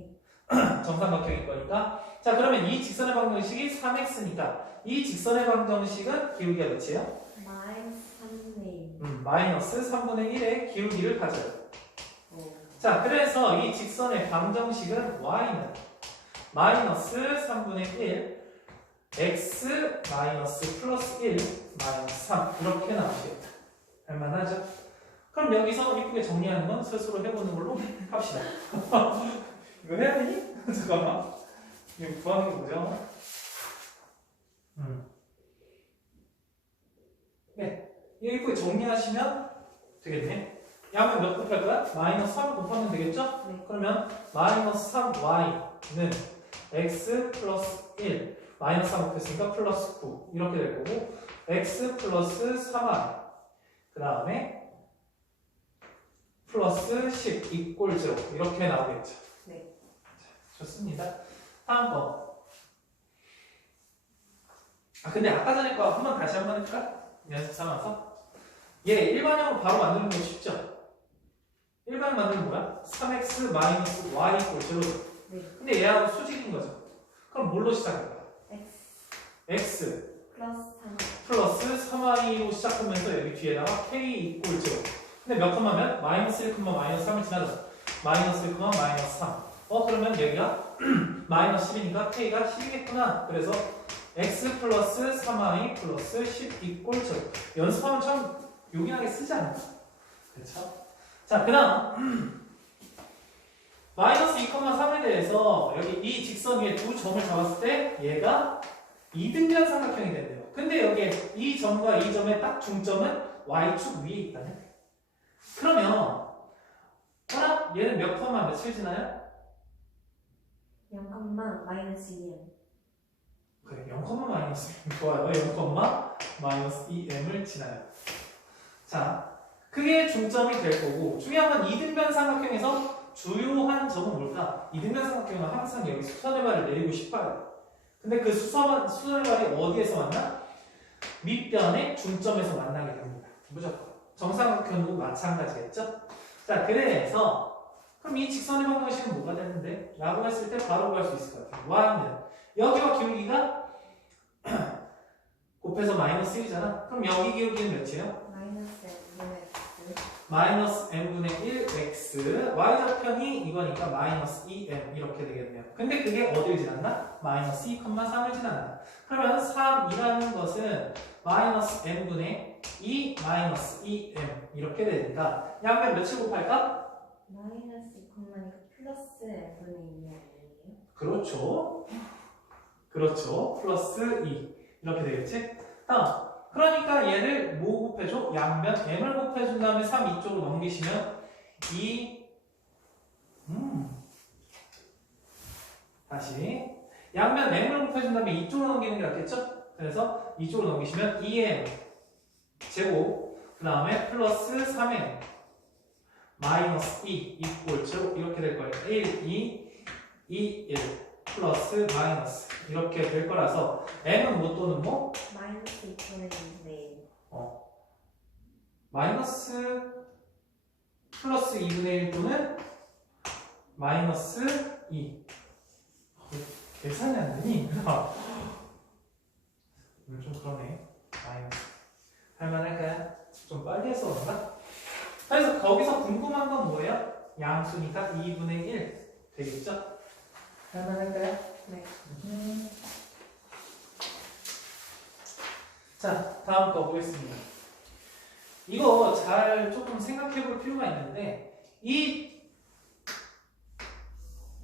정삼각형일 거니까. 자, 그러면 이 직선의 방정식이 3x니까 이 직선의 방정식은 기울기가 몇이에요? 마이너스 3분의 마이너스 3분의 1의 기울기를 가져요. 2. 자, 그래서 이 직선의 방정식은 y는 마이너스 3분의 1 x 마이너스 플러스 1 마이너스 3 이렇게 나오겠다. 할만하죠? 그럼 여기서 이쁘게 정리하는 건 스스로 해보는 걸로 합시다. 이거 해야 되니? 잠깐만. 이거 구하는 게 뭐죠? 네. 이거 이쁘게 정리하시면 되겠네. 양면 몇 곱할 거야? 마이너스 3 곱하면 되겠죠? 네. 그러면 마이너스 3y는 x 플러스 1 마이너스 3 곱했으니까 플러스 9 이렇게 될 거고 x 플러스 3y 그 다음에 플러스 10 이꼴 0 이렇게 나오겠죠. 네. 자, 좋습니다. 다음 거 근데 아까 전에 거 한번 다시 한번 해줄까? 연습 삼아서. 얘 일반형으로 바로 만드는 거 쉽죠? 일반형 만드는 거 뭐야? 3x 마이너스 y 이꼴 제로. 네. 근데 얘하고 수직인 거죠. 그럼 뭘로 시작할까? x x 플러스 3 플러스 3y로 시작하면서 여기 뒤에다가 k 이꼴 제로. 근데 몇 컴마면? 마이너스 1, 마이너스 3을 지나죠. 마이너스 1, 마이너스 3. 그러면 여기가 마이너스 10이니까 k가 10이겠구나. 그래서 x 플러스 3y 플러스 10 이꼴 제로. 연습하면 참 요긴하게 쓰지 않을까? 그렇죠? 자, 그 다음 마이너스 2,3에 대해서 여기 이 직선 위에 두 점을 잡았을 때 얘가 이등변 삼각형이 된대요. 근데 여기에 이 점과 이 점의 딱 중점은 y축 위에 있다네. 그러면 얘는 몇 컴마 며칠 지나요? 0, 마이너스 2m. 그래, 0, 마이너스 2m. 좋아요. 0, 마이너스 2m을 지나요. 자, 그게 중점이 될 거고, 중요한 건 이등변 삼각형에서 주요한 점은 뭘까? 이등변 삼각형은 항상 여기 수선의 발을 내리고 싶어요. 근데 그 수선의 발이 어디에서 만나? 밑변의 중점에서 만나게 됩니다. 무조건. 정삼각형도 마찬가지겠죠? 자, 그래서 그럼 이 직선의 방정식은 뭐가 되는데? 라고 했을 때 바로 구할 수 있을 것 같아요. y는 여기와 기울기가 곱해서 마이너스 1이잖아. 그럼 여기 기울기는 몇이에요? 마이너스 n분의 x. 마이너스 n분의 1x. y좌편이 이거니까 마이너스 2m 이렇게 되겠네요. 근데 그게 어딜 지났나? 마이너스 2,3을 지났나? 그러면 3이라는 것은 마이너스 n분의 2 마이너스 2m 이렇게 되니까 양면 며칠 곱할까? 마이너스 2,니까 플러스 n분의 2 아니에요? 그렇죠. 그렇죠. 플러스 2 이렇게 되겠지? 다음 그러니까 얘를 뭐 곱해줘? 양면 m을 곱해준 다음에 3 이쪽으로 넘기시면 2 다시 양면 m을 곱해준 다음에 이쪽으로 넘기는 게 낫겠죠? 그래서 이쪽으로 넘기시면 2m 제곱 그 다음에 플러스 3m 마이너스 2 이꼴 제곱 이렇게 될 거예요. 1, 2, 1 플러스 마이너스 이렇게 될 거라서 m은 뭐 또는 뭐? 마이너스 2분의 2분의 1. 마이너스 플러스 2분의 1 또는 마이너스 2 계산이 안 되니? 오늘 좀 그러네. 마이너스 할만할까요? 좀 빨리 해서 그런가? 그래서 거기서 궁금한 건 뭐예요? 양수니까 2분의 1 되겠죠? 할만할까요? 네. 자, 다음 거 보겠습니다. 이거 잘 조금 생각해 볼 필요가 있는데 이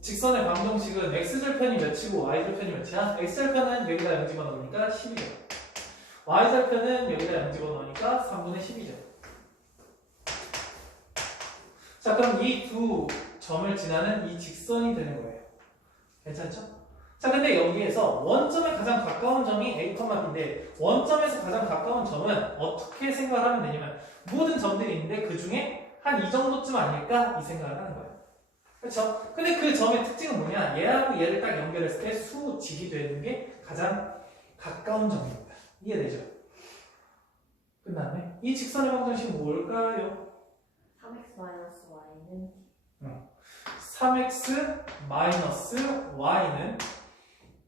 직선의 방정식은 x절편이 몇이고 y절편이 몇이야? x절편은 여기다 0 집어넣으니까 10이죠. y절편은 여기다 0 집어넣으니까 3분의 10이죠. 자, 그럼 이 두 점을 지나는 이 직선이 되는 거예요. 괜찮죠? 자, 근데 여기에서 원점에 가장 가까운 점이 A, B인데 원점에서 가장 가까운 점은 어떻게 생각을 하면 되냐면 모든 점들이 있는데 그 중에 한 이 정도쯤 아닐까? 이 생각을 하는 거예요. 그렇죠? 근데 그 점의 특징은 뭐냐? 얘하고 얘를 딱 연결했을 때 수직이 되는 게 가장 가까운 점입니다. 이해되죠? 끝났네. 이 직선의 방정식은 뭘까요? 3x 마이너스 y는 3x 마이너스 y는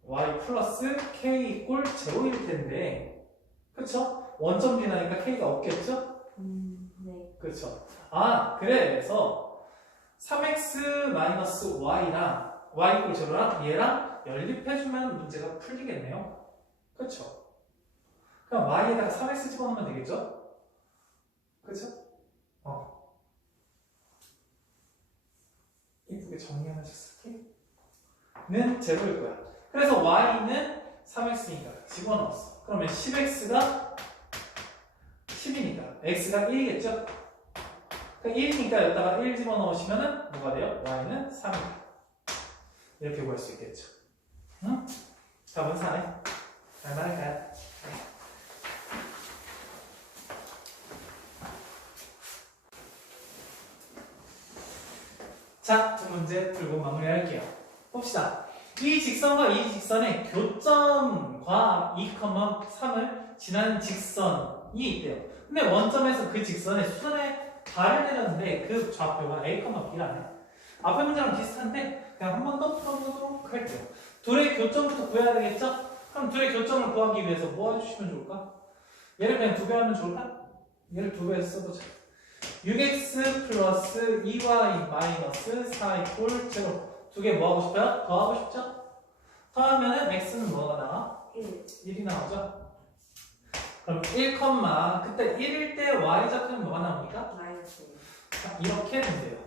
y 플러스 k 이꼴 제로일 텐데 그쵸? 원점 비나니까 k가 없겠죠? 네. 그쵸? 그래서 3x 마이너스 y랑 y 이꼴 제로랑 얘랑 연립해주면 문제가 풀리겠네요. 그쵸? 그럼 y에다가 3x 집어넣으면 되겠죠? 그쵸? 이쁘게 정리 하나씩 쓸게. 는 제로일 거야. 그래서 y는 3x니까 집어넣었어. 그러면 10x가 10이니까 x가 1이겠죠? 그러니까 1이니까 여기다가 1 집어넣으시면은 뭐가 돼요? y는 3이다. 이렇게 구할 수 있겠죠. 응? 답은 4네. 얼마일까요? 자, 두 문제 풀고 마무리할게요. 봅시다. 이 직선과 이 직선의 교점과 2,3을 지나는 직선이 있대요. 근데 원점에서 그 직선에 수선의 발을 내렸는데 그 좌표가 A, B라네. 앞에 문제랑 비슷한데 그냥 한 번 더 풀어보도록 할게요. 둘의 교점부터 구해야 되겠죠? 그럼 둘의 교점을 구하기 위해서 뭐 해주시면 좋을까? 얘를 그냥 2배 하면 좋을까? 얘를 2배에서 써보자. 6x 플러스 2y 마이너스 4 이꼴 0. 2개 뭐 하고 싶어요? 더하고 싶죠? 더하면은 x는 뭐가 나와? 1이 나오죠? 그럼 1, 그때 1일 때 y 좌표는 뭐가 나옵니까? 마이너스 자, 이렇게 된대요.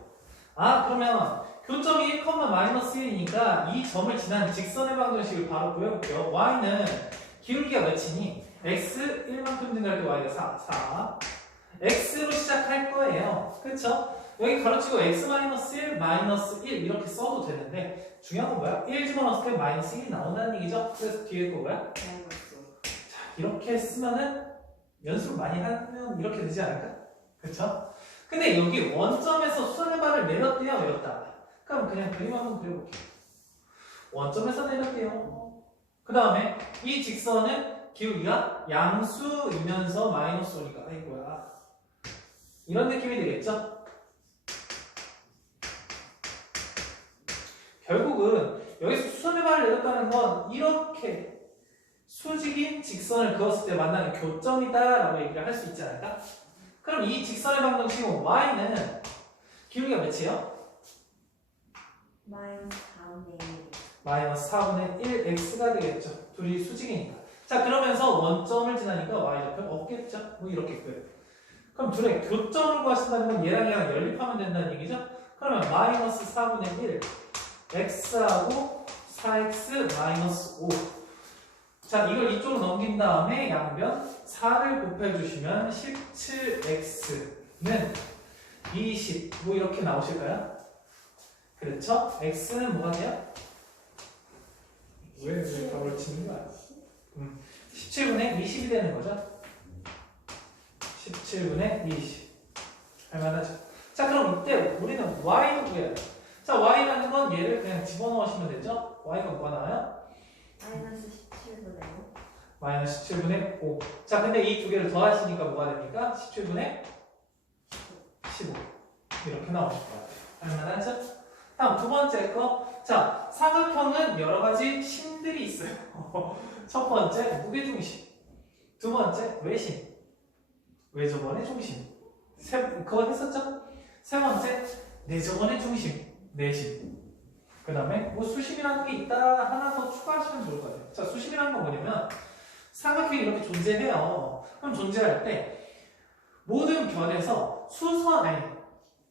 아, 그러면 교점이 1, 마이너스 1이니까 이 점을 지나는 직선의 방정식을 바로 구해볼게요. y는 기울기가 몇이니? x 1만큼 증가할 때 y가 4. x로 시작할 거예요. 그쵸? 여기 가로치고 x 마이너스 1, 마이너스 1 이렇게 써도 되는데 중요한 건 뭐야? 1 집어넣었을 때 마이너스 1이 나온다는 얘기죠? 그래서 뒤에 거 뭐야? 마이너스 자, 이렇게 쓰면은 연습 많이 하면 이렇게 되지 않을까? 그쵸? 근데 여기 원점에서 수선의 발을 내렸대요, 내렸다. 그럼 그냥 그림 한번 그려볼게요. 원점에서 내렸대요. 그 다음에 이 직선은 기울기가 양수이면서 마이너스 오니까 아이고야. 이런 느낌이 되겠죠? 결국은 여기서 수선의 발을 내렸다는 건 이렇게 수직인 직선을 그었을 때 만나는 교점이다라고 얘기를 할 수 있지 않을까? 그럼 이 직선의 방정식은 y는 기울기가 몇이에요? 마이너스 4분의 1 마이너스 4분의 1x가 되겠죠. 둘이 수직이니까. 자, 그러면서 원점을 지나니까 y좌표 없겠죠? 뭐 이렇게 끝. 그럼 둘의 교점을 구하신다는 건 얘랑 연립하면 된다는 얘기죠? 그러면 마이너스 4분의 1 x하고 4x 마이너스 5. 자, 이걸 이쪽으로 넘긴 다음에 양변 4를 곱해주시면 17x는 20. 뭐 이렇게 나오실까요? 그렇죠? x는 뭐가 돼요? 왜 답을 치는 거야? 17분의 20이 되는 거죠? 17분의 20. 할만하죠? 자, 그럼 이때 우리는 y도 구해야 돼. 자, y라는 건 얘를 그냥 집어넣으시면 되죠? y가 뭐가 나와요? 마이너스 17분의 5 마이너스 17분의 5. 자, 근데 이 두 개를 더하시니까 뭐가 됩니까? 17분의 15. 이렇게 나오실 것 같아요. 할만하죠? 다음 두 번째 거. 자, 사각형은 여러 가지 심들이 있어요. 첫 번째, 무게중심. 두 번째, 외심. 외접원의 중심. 그거 했었죠? 세 번째, 내접원의 중심. 내심. 그 다음에 뭐 수심이라는 게 있다 하나 더 추가하시면 좋을 것 같아요. 자, 수심이라는 건 뭐냐면 사각형이 이렇게 존재해요. 그럼 존재할 때 모든 변에서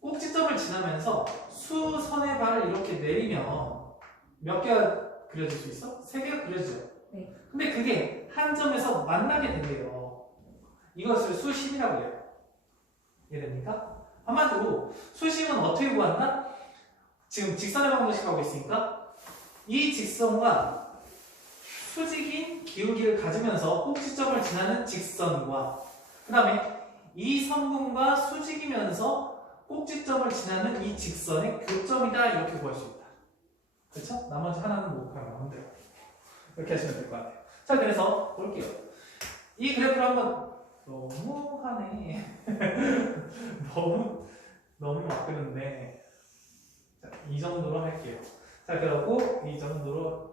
꼭지점을 지나면서 수선의 발을 이렇게 내리면 몇 개가 그려질 수 있어? 3개가 그려지죠. 네. 근데 그게 한 점에서 만나게 된대요. 이것을 수심이라고 해요. 이해됩니까? 한마디로 수심은 어떻게 구한다? 지금 직선의 방정식 하고 있으니까 이 직선과 수직인 기울기를 가지면서 꼭지점을 지나는 직선과 그 다음에 이 선분과 수직이면서 꼭지점을 지나는 이 직선의 교점이다 이렇게 구할 수 있다. 그렇죠? 나머지 하나는 못 구하면 돼요. 이렇게 하시면 될 것 같아요. 자, 그래서 볼게요. 이 그래프를 한번 너무하네. 너무 막 그런데 자, 이 정도로 할게요. 자, 그러고 이 정도로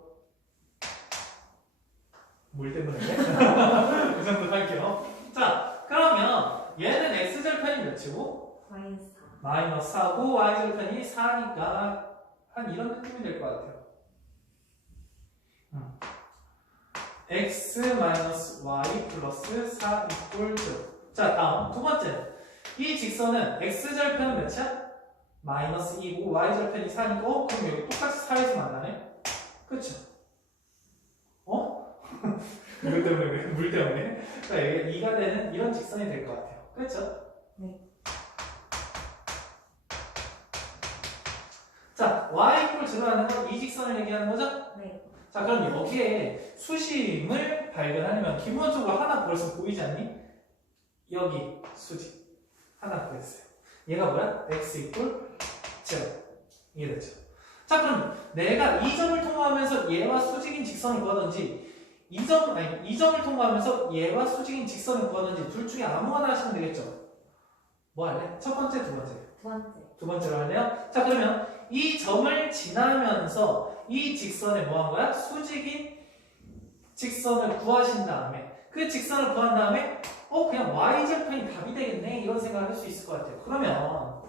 물 때문에 이 정도로 할게요. 자, 그러면 얘는 x절편이 몇이고? 마이너스 4 마이너스 4고 y절편이 4니까 한 이런 느낌이 될 것 같아요. x 마이너스 y 플러스 4 이꼴 0. 자, 다음 두 번째. 이 직선은 x절편은 몇이야? 마이너스 2고 y절편이 4니까 그럼 여기 똑같이 4에서 만나네? 그쵸? 어? 이것 때문에 물 때문에 자, 이게 2가 되는 이런 직선이 될 것 같아요. 그쵸? 네. 자, y 이꼴 0라는 건 이 직선을 얘기하는 거죠? 네. 자, 그럼 여기에 수심을 발견하려면 기본적으로 하나 벌써 보이지 않니? 여기 수직 하나 구했어요. 얘가 뭐야? x 이꼴 0. 이해되죠? 자, 그럼 내가 이 점을 통과하면서 얘와 수직인 직선을 구하든지 이 점을 통과하면서 얘와 수직인 직선을 구하든지 둘 중에 아무거나 하시면 되겠죠. 뭐 할래? 첫 번째, 두 번째. 두 번째. 두 번째로 할래요? 자, 그러면 이 점을 지나면서 이 직선에 뭐 한 거야? 수직인 직선을 구하신 다음에 그 직선을 구한 다음에 그냥 y절편이 답이 되겠네 이런 생각을 할 수 있을 것 같아요. 그러면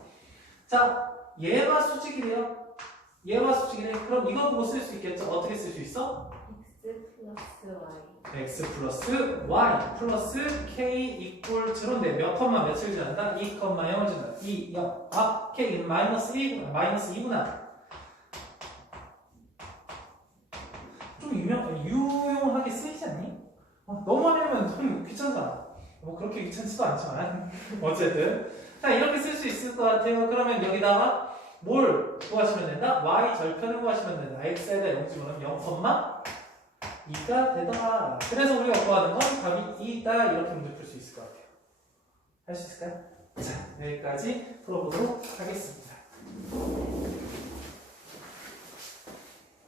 자, 얘가 수직이래요. 얘가 수직이래. 그럼 이거 보고 쓸 수 있겠죠? 어떻게 쓸 수 있어? x 플러스 y. x 플러스 y 플러스 k 이퀄 제로인데 몇 컴마 몇을 지난다? 2, 0을 지난다. 2, 0. 아, k 마이너스 2구나. 마이너스 2구나. 좀 유용하게 쓰이지 않니? 너무 많이 하면 좀 귀찮잖아. 뭐 그렇게 귀찮지도 않지만 어쨌든 자 이렇게 쓸 수 있을 것 같아요. 그러면 여기다가 뭘 구하시면 된다? y 절편을 구하시면 된다. x에다 0 집어넣으면 0,2가 되더라. 그래서 우리가 구하는 건 답이 2다 이렇게 문제 풀 수 있을 것 같아요. 할 수 있을까요? 자 여기까지 풀어보도록 하겠습니다.